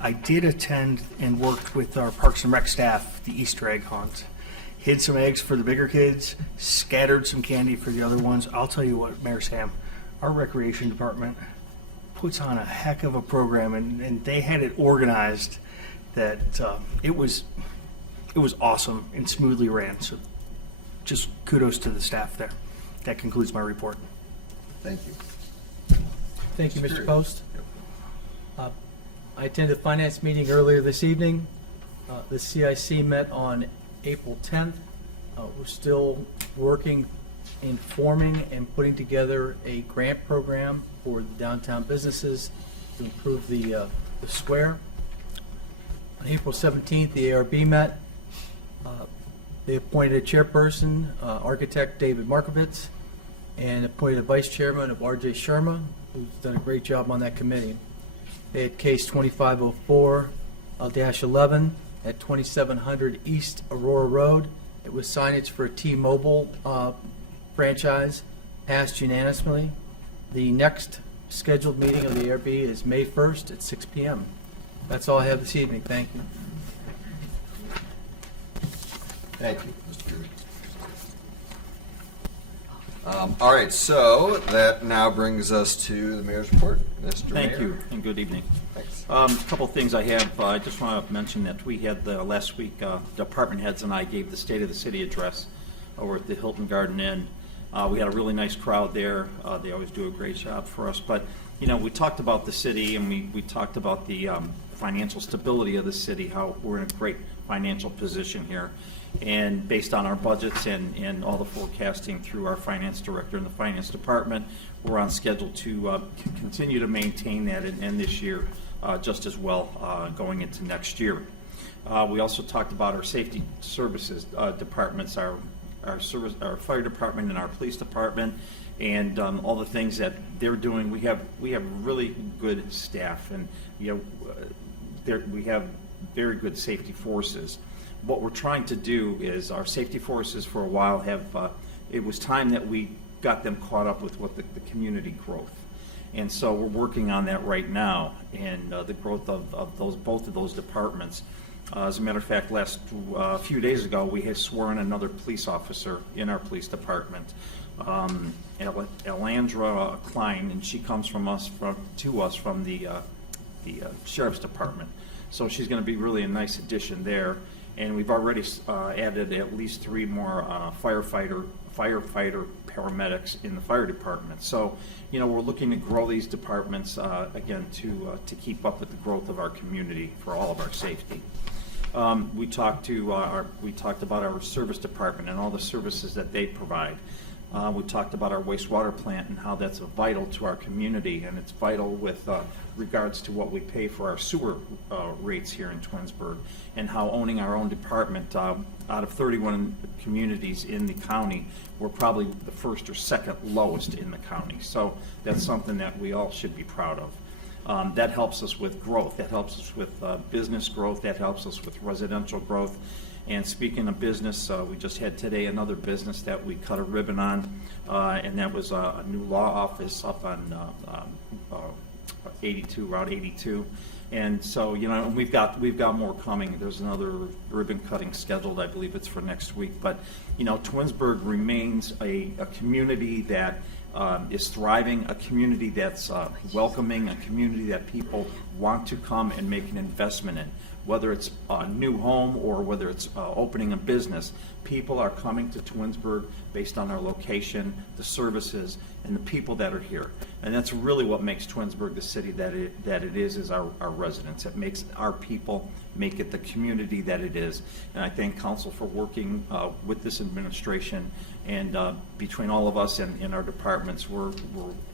I did attend and worked with our Parks and Rec staff, the Easter egg hunt. Hid some eggs for the bigger kids, scattered some candy for the other ones. I'll tell you what, Mayor Sam, our Recreation Department puts on a heck of a program, and they had it organized that it was awesome and smoothly ran. So just kudos to the staff there. That concludes my report. Thank you. Thank you, Mr. Post. I attended a finance meeting earlier this evening. The CIC met on April 10th. We're still working in forming and putting together a grant program for the downtown businesses to improve the square. On April 17th, the ARB met. They appointed a chairperson, architect David Markovitz, and appointed a vice chairman of R.J. Sharma, who's done a great job on that committee. They had case 2504-11 at 2700 East Aurora Road. It was signage for a T-Mobile franchise, passed unanimously. The next scheduled meeting of the ARB is May 1st at 6 p.m. That's all I have this evening. Thank you. Thank you, Mr. Drury. All right, so that now brings us to the mayor's report. Mr. Thank Mayor. you, and good evening. Thanks. A couple things I have. I just want to mention that we had last week, department heads and I gave the State of the City address over at the Hilton Garden Inn. We had a really nice crowd there. They always do a great job for us. But, you know, we talked about the city, and we talked about the financial stability of the city, how we're in a great financial position here. And based on our budgets and all the forecasting through our finance director and the finance department, we're on schedule to continue to maintain that and end this year just as well going into next year. We also talked about our safety services departments, our fire department and our police department, and all the things that they're doing. We have really good staff, and you know, we have very good safety forces. What we're trying to do is our safety forces for a while it was time that we got them caught up with what the community growth. And so we're working on that right now, and the growth of both of those departments. As a matter of fact, a few days ago, we had sworn another police officer in our police department, Elandra Klein, and she comes to us from the sheriff's department. So she's going to be really a nice addition there. And we've already added at least 3 more firefighter paramedics in the fire department. So, you know, we're looking to grow these departments again to keep up with the growth of our community for all of our safety. We talked about our service department and all the services that they provide. We talked about our wastewater plant and how that's vital to our community, and it's vital with regards to what we pay for our sewer rates here in Twinsburg, and how owning our own department, out of 31 communities in the county, we're probably the first or second lowest in the county. So that's something that we all should be proud of. That helps us with growth. That helps us with business growth. That helps us with residential growth. And speaking of business, we just had today another business that we cut a ribbon on, and that was a new law office up on 82, Route 82. And so, you know, we've got more coming. There's another ribbon cutting scheduled. I believe it's for next week. But, you know, Twinsburg remains a community that is thriving, a community that's welcoming, a community that people want to come and make an investment in. Whether it's a new home or whether it's opening a business, people are coming to Twinsburg based on our location, the services, and the people that are here. And that's really what makes Twinsburg the city that it is our residents. It makes our people, make it the community that it is. And I thank council for working with this administration, and between all of us and our departments, we're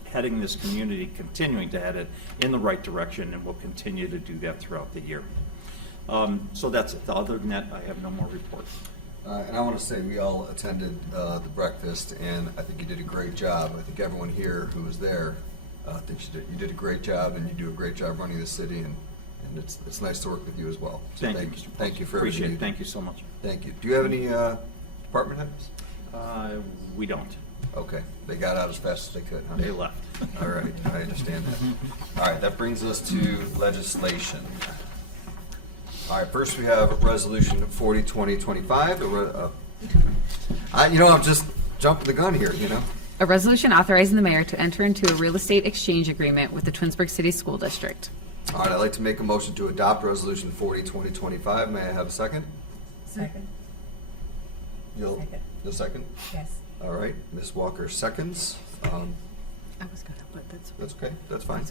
heading this community, continuing to head it in the right direction, and we'll continue to do that throughout the year. So that's it. Other than that, I have no more reports. And I want to say we all attended the breakfast, and I think you did a great job. I think everyone here who was there thinks you did a great job, and you do a great job running the city, and it's nice to work with you as well. So Thank you, Mr. Post. Thank you for Appreciate everything. it. Thank you so much. Thank you. Do you have any department heads? We don't. Okay, they got out as fast as they could, huh? They left. All right, I understand that. All right, that brings us to legislation. All right, first we have Resolution 40-2025. I'm just jumping the gun here, you know? A resolution authorizing the mayor to enter into a real estate exchange agreement with the Twinsburg City School District. All right, I'd like to make a motion to adopt Resolution 40-2025. May I have a second? Second. You'll second? Yes. All right, Ms. Walker seconds. I was gonna, but That's okay, that's fine.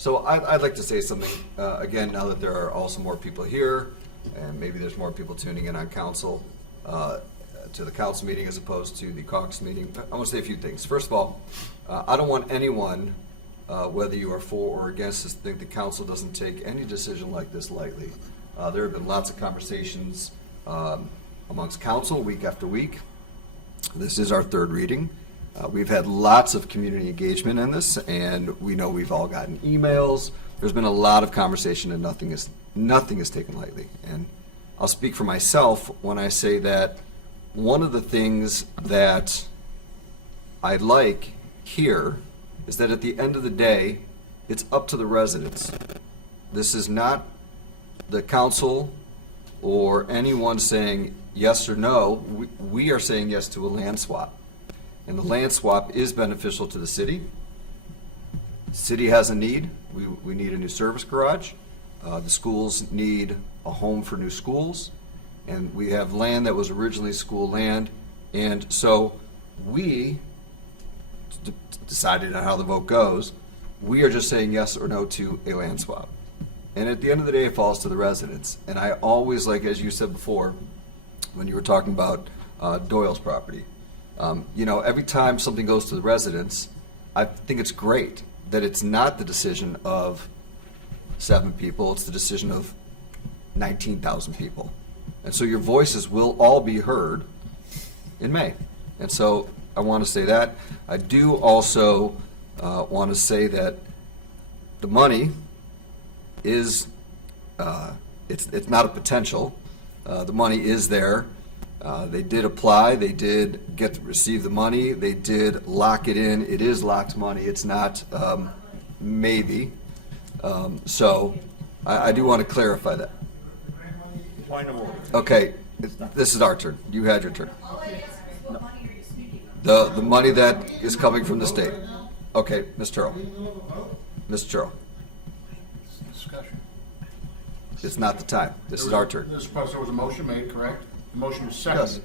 So I'd like to say something, again, now that there are also more people here, and maybe there's more people tuning in on council, to the council meeting as opposed to the caucus meeting. I want to say a few things. First of all, I don't want anyone, whether you are for or against, to think the council doesn't take any decision like this lightly. There have been lots of conversations amongst council week after week. This is our third reading. We've had lots of community engagement in this, and we know we've all gotten emails. There's been a lot of conversation, and nothing is taken lightly. And I'll speak for myself when I say that one of the things that I like here is that at the end of the day, it's up to the residents. This is not the council or anyone saying yes or no. We are saying yes to a land swap. And the land swap is beneficial to the city. The city has a need. We need a new service garage. The schools need a home for new schools. And we have land that was originally school land. And so we decided on how the vote goes. We are just saying yes or no to a land swap. And at the end of the day, it falls to the residents. And I always, like as you said before, when you were talking about Doyle's property, every time something goes to the residents, I think it's great that it's not the decision of 7 people, it's the decision of 19,000 people. And so your voices will all be heard in May. And so I want to say that. I do also want to say that the money is, it's not a potential. The money is there. They did apply, they did receive the money, they did lock it in. It is locked money, it's not maybe. So I do want to clarify that. Point of order. Okay, this is our turn. You had your turn. The money that is coming from the state. Okay, Ms. Turl. Ms. Turl. Discussion. It's not the time. This is our turn. Mr. President, there was a motion made, correct? The motion was Yes. seconded.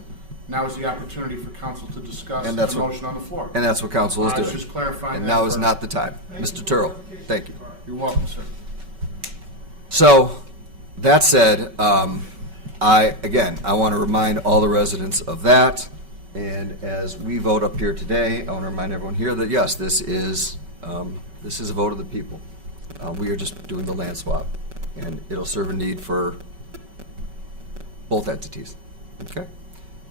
Now is the opportunity for council to discuss And the that's what- motion on the floor. And that's what council is I was doing. just clarifying And that now is first. not the time. Mr. Turl, thank you. You're welcome, sir. So, that said, I want to remind all the residents of that. And as we vote up here today, I want to remind everyone here that, yes, this is a vote of the people. We are just doing the land swap, and it'll serve a need for both entities. Okay?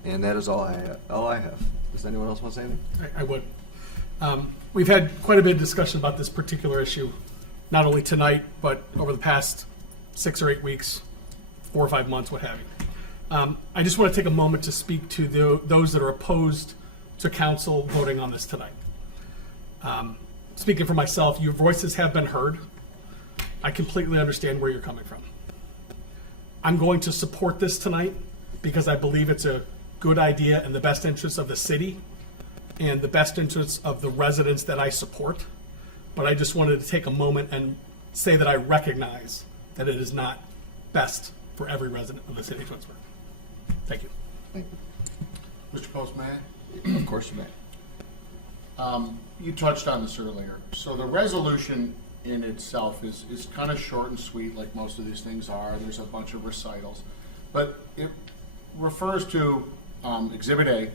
And that is all I have. Does anyone else want to say anything? I would. We've had quite a bit of discussion about this particular issue, not only tonight, but over the past 6 or 8 weeks, 4 or 5 months, what have you. I just want to take a moment to speak to those that are opposed to council voting on this tonight. Speaking for myself, your voices have been heard. I completely understand where you're coming from. I'm going to support this tonight because I believe it's a good idea in the best interest of the city and the best interests of the residents that I support. But I just wanted to take a moment and say that I recognize that it is not best for every resident of the city of Twinsburg. Thank you. Mr. Post, may I? Of course you may. You touched on this earlier. So the resolution in itself is kind of short and sweet, like most of these things are. There's a bunch of recitals. But it refers to Exhibit A,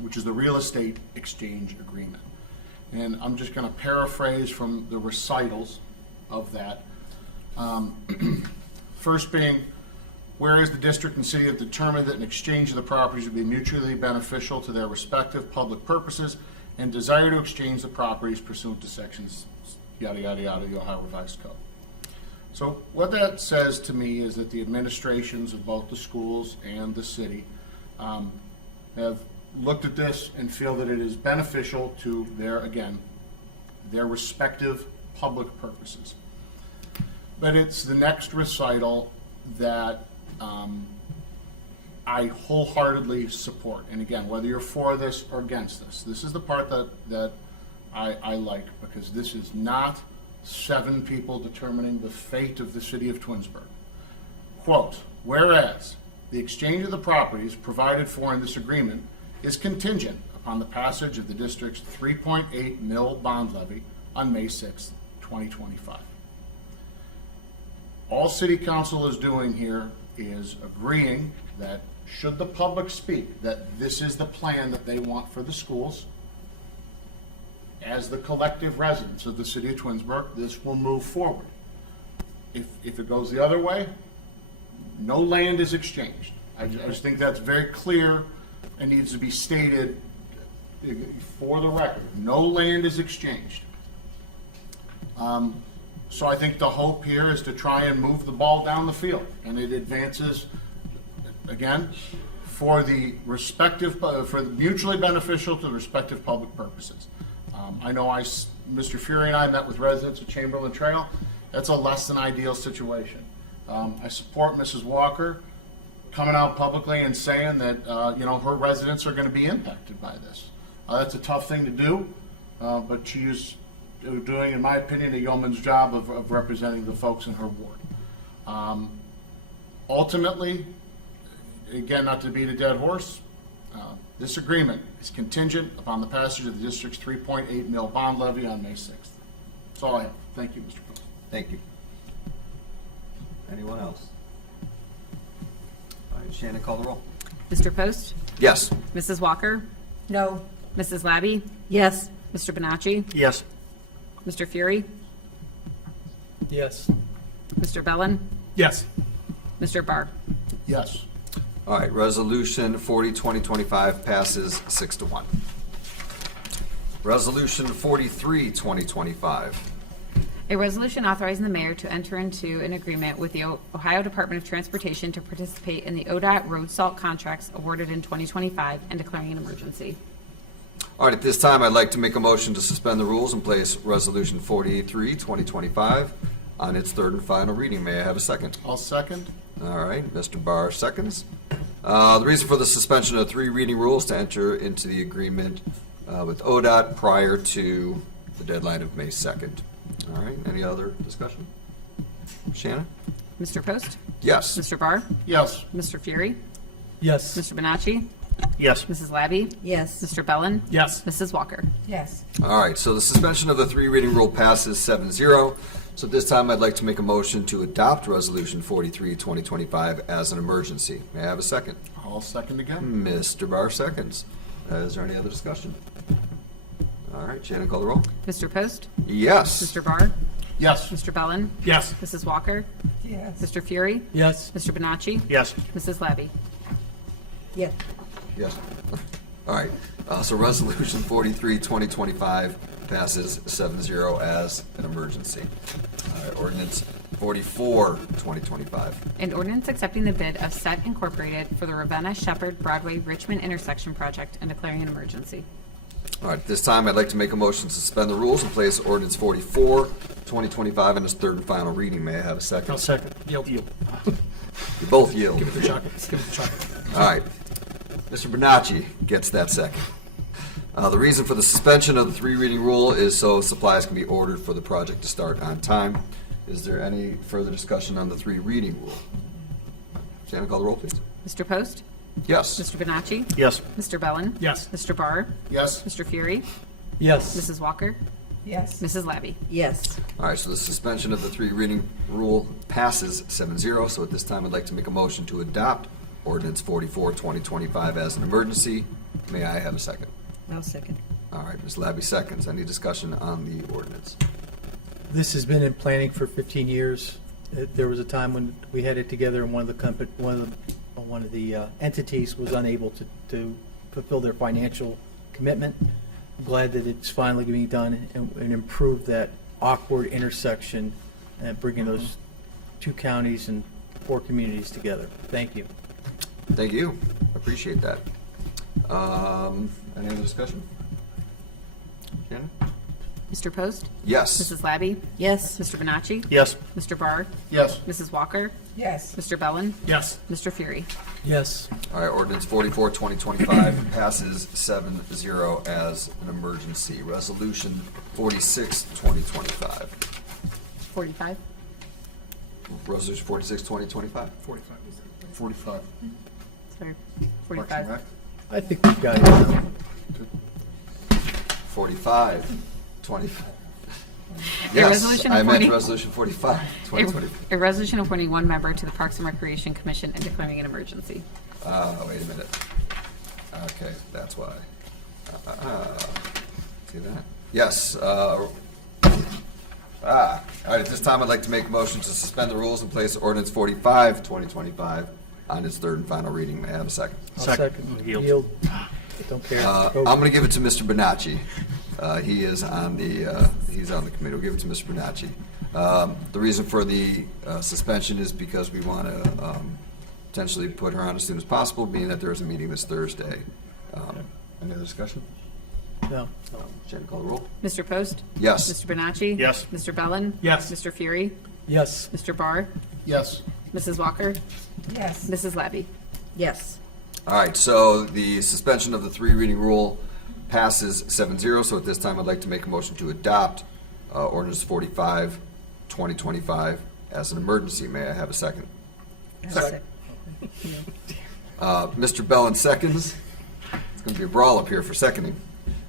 which is the real estate exchange agreement. And I'm just going to paraphrase from the recitals of that. First being, whereas the district and city have determined that an exchange of the properties would be mutually beneficial to their respective public purposes and desire to exchange the properties pursuant to sections yada, yada, yada, the Ohio Revised Code. So what that says to me is that the administrations of both the schools and the city have looked at this and feel that it is beneficial to their respective public purposes. But it's the next recital that I wholeheartedly support. And again, whether you're for this or against this is the part that I like, because this is not 7 people determining the fate of the city of Twinsburg. Quote, whereas the exchange of the properties provided for in this agreement is contingent upon the passage of the district's 3.8 mil bond levy on May 6, 2025. All City Council is doing here is agreeing that should the public speak that this is the plan that they want for the schools, as the collective residents of the city of Twinsburg, this will move forward. If it goes the other way, no land is exchanged. I just think that's very clear and needs to be stated for the record. No land is exchanged. So I think the hope here is to try and move the ball down the field, and it advances, again, for the respective, for the mutually beneficial to the respective public purposes. I know Mr. Fury and I met with residents of Chamberlain Trail. That's a less than ideal situation. I support Mrs. Walker coming out publicly and saying that her residents are going to be impacted by this. That's a tough thing to do, but she is doing, in my opinion, a yeoman's job of representing the folks in her ward. Ultimately, again, not to beat a dead horse, this agreement is contingent upon the passage of the district's 3.8 mil bond levy on May 6th. That's all I have. Thank you, Mr. Post. Thank you. Anyone else? All right, Shannon, call the roll. Mr. Post? Yes. Mrs. Walker? No. Mrs. Labby? Yes. Mr. Bonacci? Yes. Mr. Fury? Yes. Mr. Bellin? Yes. Mr. Barr? Yes. All right, Resolution 40-2025 passes 6-1. Resolution 43-2025. A resolution authorizing the mayor to enter into an agreement with the Ohio Department of Transportation to participate in the ODOT road salt contracts awarded in 2025 and declaring an emergency. All right, at this time, I'd like to make a motion to suspend the rules and place Resolution 43-2025 on its third and final reading. May I have a second? I'll second. All right, Mr. Barr seconds. The reason for the suspension of 3 reading rules to enter into the agreement with ODOT prior to the deadline of May 2nd. All right, any other discussion? Shannon? Mr. Post? Yes. Mr. Barr? Yes. Mr. Fury? Yes. Mr. Bonacci? Yes. Mrs. Labby? Yes. Mr. Bellin? Yes. Mrs. Walker? Yes. All right, so the suspension of the three reading rule passes 7-0. So this time I'd like to make a motion to adopt Resolution 43, 2025 as an emergency. May I have a second? I'll second again. Mr. Barr seconds. Is there any other discussion? All right, Shannon, call the roll. Mr. Post? Yes. Mr. Barr? Yes. Mr. Bellin? Yes. Mrs. Walker? Yes. Mr. Fury? Yes. Mr. Benacci? Yes. Mrs. Labby? Yes. Yes. All right, so Resolution 43, 2025 passes 7-0 as an emergency. All right, Ordinance 44, 2025. An ordinance accepting the bid of Set Incorporated for the Ravenna Shepherd Broadway Richmond intersection project and declaring an emergency. All right, at this time, I'd like to make a motion to suspend the rules and place Ordinance 44, 2025 on its third and final reading. May I have a second? I'll second. Yield. You both yield. Give it the chocolate. Give it the chocolate. All right. Mr. Benacci gets that second. The reason for the suspension of the three reading rule is so supplies can be ordered for the project to start on time. Is there any further discussion on the three reading rule? Shannon, call the roll, please. Mr. Post? Yes. Mr. Benacci? Yes. Mr. Bellin? Yes. Mr. Barr? Yes. Mr. Fury? Yes. Mrs. Walker? Yes. Mrs. Labby? Yes. All right, so the suspension of the three reading rule passes 7-0. So at this time, I'd like to make a motion to adopt Ordinance 44, 2025 as an emergency. May I have a second? I'll second. All right, Ms. Labby seconds. Any discussion on the ordinance? This has been in planning for 15 years. There was a time when we had it together and one of the entities was unable to fulfill their financial commitment. I'm glad that it's finally being done and improve that awkward intersection and bringing those two counties and 4 communities together. Thank you. Thank you. Appreciate that. Any other discussion? Shannon? Mr. Post? Yes. Mrs. Labby? Yes. Mr. Benacci? Yes. Mr. Barr? Yes. Mrs. Walker? Yes. Mr. Bellin? Yes. Mr. Fury? Yes. All right, ordinance 44, 2025 passes 7-0 as an emergency. Resolution 46, 2025. 45? Resolution 46, 2025. 45. 45. Sorry, Parks and 45. Rec. I think we've got it now. 45, 25. A Yes, resolution I meant appointing- Resolution 45, 2025. A resolution appointing one member to the Parks and Recreation Commission and declaring an emergency. Wait a minute. Okay, that's why. See that? Yes. All right, at this time, I'd like to make a motion to suspend the rules and place ordinance 45, 2025 on its third and final reading. May I have a second? I'll Second. second. Yield. Yield. Don't care. I'm going to give it to Mr. Benacci. He is on the, he's on the committee. We'll give it to Mr. Benacci. The reason for the suspension is because we want to potentially put her on as soon as possible, being that there is a meeting this Thursday. Any other discussion? No. Shannon, call the roll. Mr. Post? Yes. Mr. Benacci? Yes. Mr. Bellin? Yes. Mr. Fury? Yes. Mr. Barr? Yes. Mrs. Walker? Yes. Mrs. Labby? Yes. All right, so the suspension of the three reading rule passes 7-0. So at this time, I'd like to make a motion to adopt ordinance 45, 2025 as an emergency. May I have a second? Second. Mr. Bellin seconds. It's going to be a brawl up here for seconding.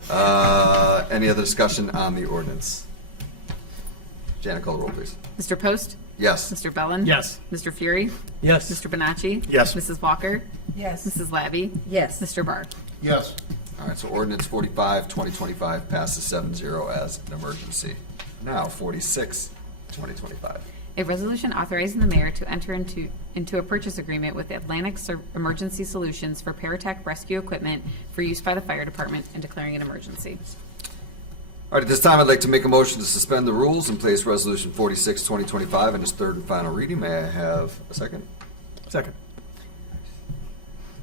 Any other discussion on the ordinance? Janet, call the roll, please. Mr. Post? Yes. Mr. Bellin? Yes. Mr. Fury? Yes. Mr. Benacci? Yes. Mrs. Walker? Yes. Mrs. Labby? Yes. Mr. Barr? Yes. All right, so ordinance 45, 2025 passes 7-0 as an emergency. Now, 46, 2025. A resolution authorizing the mayor to enter into a purchase agreement with Atlantic Emergency Solutions for Paratech rescue equipment for use by the fire department and declaring an emergency. All right, at this time, I'd like to make a motion to suspend the rules and place resolution 46, 2025 in its third and final reading. May I have a second? Second.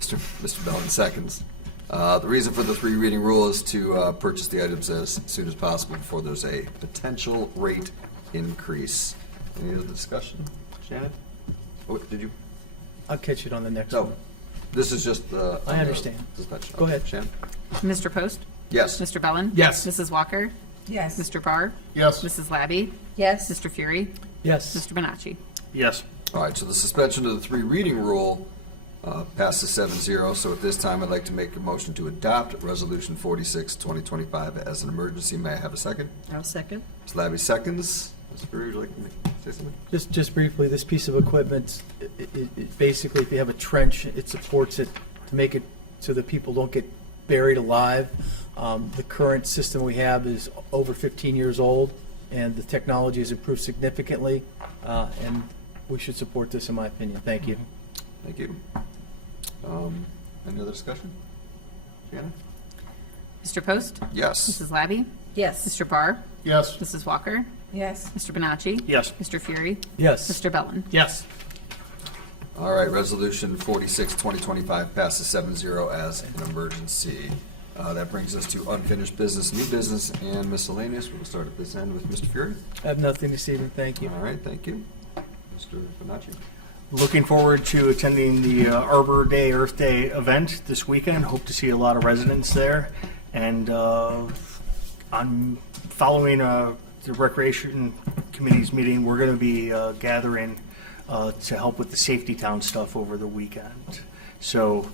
Mr. Bellin seconds. The reason for the three reading rule is to purchase the items as soon as possible before there's a potential rate increase. Any other discussion? Shannon? Oh, did you? I'll catch it on the next No. one. This is just the. I understand. Suspension. Go Okay, ahead. Shannon? Mr. Post? Yes. Mr. Bellin? Yes. Mrs. Walker? Yes. Mr. Barr? Yes. Mrs. Labby? Yes. Mr. Fury? Yes. Mr. Benacci? Yes. All right, so the suspension of the three reading rule Passes 7-0. So at this time, I'd like to make a motion to adopt Resolution 46, 2025 as an emergency. May I have a second? I'll second. Ms. Labby seconds. Ms. Brewer, would you like to say something? Just briefly, this piece of equipment, it basically, if you have a trench, it supports it to make it so that people don't get buried alive. The current system we have is over 15 years old, and the technology has improved significantly, and we should support this, in my opinion. Thank you. Thank you. Any other discussion? Shannon? Mr. Post? Yes. Mrs. Labby? Yes. Mr. Barr? Yes. Mrs. Walker? Yes. Mr. Bonacci? Yes. Mr. Fury? Yes. Mr. Bellin? Yes. All right, Resolution 46, 2025 passes 7-0 as an emergency. That brings us to unfinished business, new business, and miscellaneous. We'll start at this end with Mr. Fury. I have nothing this evening. Thank you. All right, thank you. Mr. Bonacci. Looking forward to attending the Arbor Day, Earth Day event this weekend. Hope to see a lot of residents there. And I'm following the Recreation Committee's meeting. We're going to be gathering to help with the Safety Town stuff over the weekend. So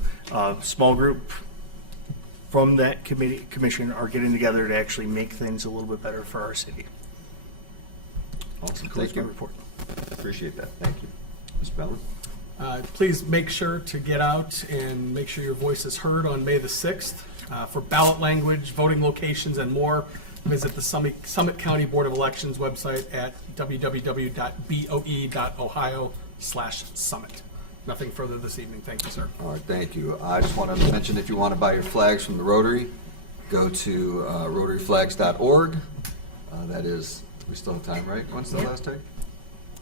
small group from that commission are getting together to actually make things a little bit better for our city. Awesome, Close thank my you. report. Appreciate that, thank you. Mr. Bellin? Please make sure to get out and make sure your voice is heard on May the 6th. For ballot language, voting locations, and more, visit the Summit County Board of Elections website at www.boe.ohio/summit. Nothing further this evening. Thank you, sir. All right, thank you. I just want to mention, if you want to buy your flags from the Rotary, go to rotaryflags.org. That is, we still have time, right? When's the last day?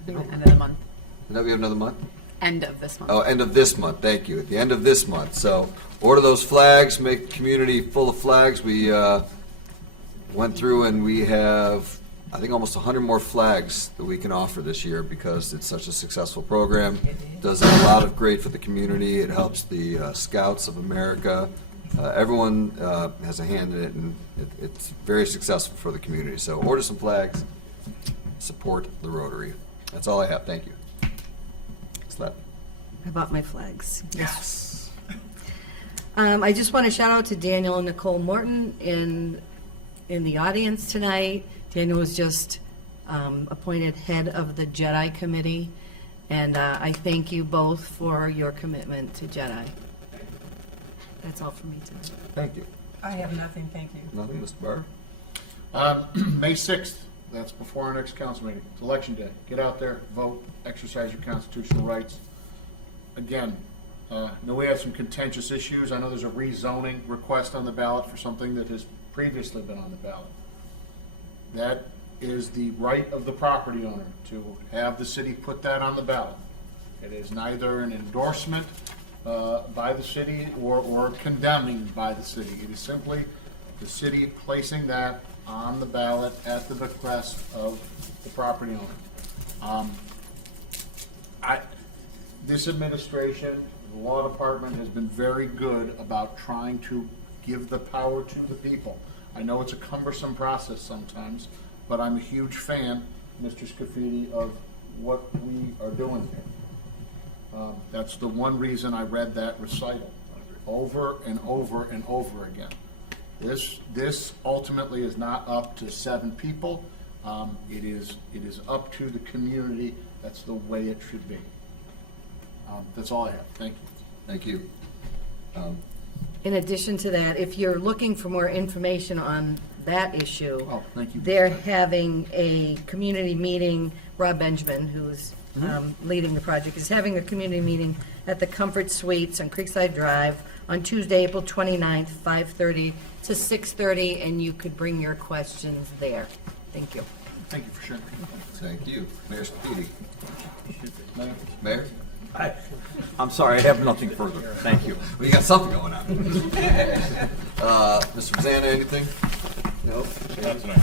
End of the month. No, we have another month? End of this month. Oh, end of this month, thank you. At the end of this month. So order those flags, make the community full of flags. We went through and we have, I think, almost 100 more flags that we can offer this year because it's such a successful program. It does a lot of great for the community. It helps the Scouts of America. Everyone has a hand in it, and it's very successful for the community. So order some flags, support the Rotary. That's all I have. Thank you. Slap. I bought my flags. Yes. I just want to shout out to Daniel and Nicole Morton in the audience tonight. Daniel was just appointed head of the Jedi Committee, and I thank you both for your commitment to Jedi. That's all for me tonight. Thank you. I have nothing, thank you. Nothing, Mr. Barr? May 6th, that's before our next council meeting. It's Election Day. Get out there, vote, exercise your constitutional rights. Again, I know we have some contentious issues. I know there's a rezoning request on the ballot for something that has previously been on the ballot. That is the right of the property owner to have the city put that on the ballot. It is neither an endorsement by the city or condemning by the city. It is simply the city placing that on the ballot at the bequest of the property owner. This administration, the law department, has been very good about trying to give the power to the people. I know it's a cumbersome process sometimes, but I'm a huge fan, Mr. Scafidi, of what we are doing here. That's the one reason I read that recital over and over and over again. This ultimately is not up to 7 people. It is up to the community. That's the way it should be. That's all I have. Thank you. Thank you. In addition to that, if you're looking for more information on that issue, Oh, thank you. they're having a community meeting. Rob Benjamin, who's leading the project, is having a community meeting at the Comfort Suites on Creekside Drive on Tuesday, April 29th, 5:30 to 6:30, and you could bring your questions there. Thank you. Thank you for sharing. Thank you. Mayor Scafidi. Mayor? I'm sorry, I have nothing further. Thank you. Well, you got something going on. Mr. Rosanna, anything? No? Not tonight.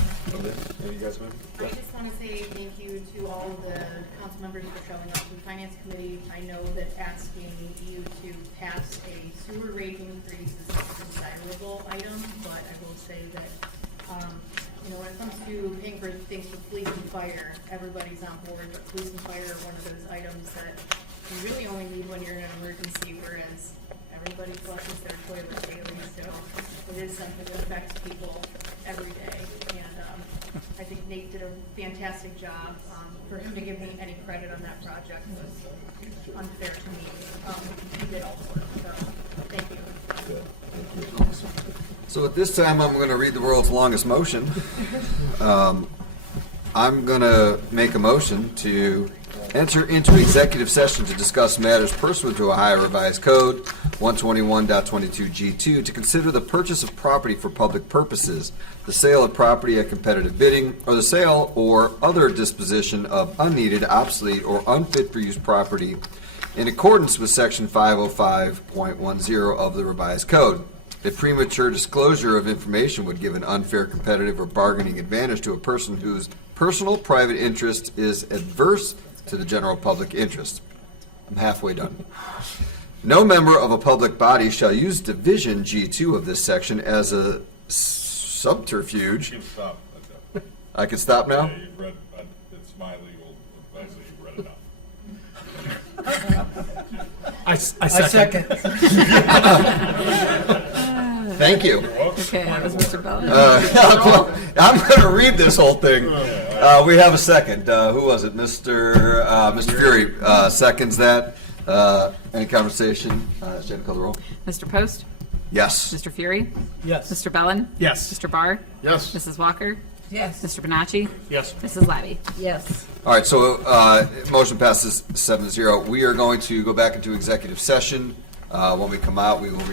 You guys want I just want to say thank you to all of the council members for showing up to the finance committee. I know that asking you to pass a sewer rate increase is a desirable item, but I will say that, when it comes to paying for things for police and fire, everybody's on board, but police and fire are one of those items that you really only need when you're in an emergency, whereas everybody flushes their toilet daily, so it is something that affects people every day. And I think Nate did a fantastic job. For him to give me any credit on that project was unfair to me. He did all the work, so thank you. So at this time, I'm going to read the world's longest motion. I'm going to make a motion to enter into executive session to discuss matters pursuant to Ohio Revised Code 121.22G2 to consider the purchase of property for public purposes, the sale of property at competitive bidding, or the sale or other disposition of unneeded, obsolete, or unfit for use property in accordance with Section 505.10 of the Revised Code. A premature disclosure of information would give an unfair competitive or bargaining advantage to a person whose personal private interest is adverse to the general public interest. I'm halfway done. No member of a public body shall use Division G2 of this section as a subterfuge. You can stop. I can stop now? Yeah, you've read, it's my legal advice that you've read enough. I second. Thank you. Okay, that was Mr. Bellin. I'm going to read this whole thing. We have a second. Who was it? Mr. Fury seconds that. Any conversation? Jen, call the roll. Mr. Post? Yes. Mr. Fury? Yes. Mr. Bellin? Yes. Mr. Barr? Yes. Mrs. Walker? Yes. Mr. Bonacci? Yes. Mrs. Labby? Yes. All right, so motion passes 7-0. We are going to go back into executive session. When we come out, we will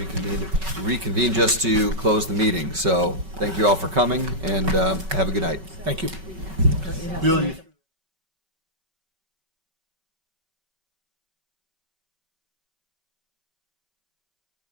reconvene just to close the meeting. So thank you all for coming, and have a good night. Thank you.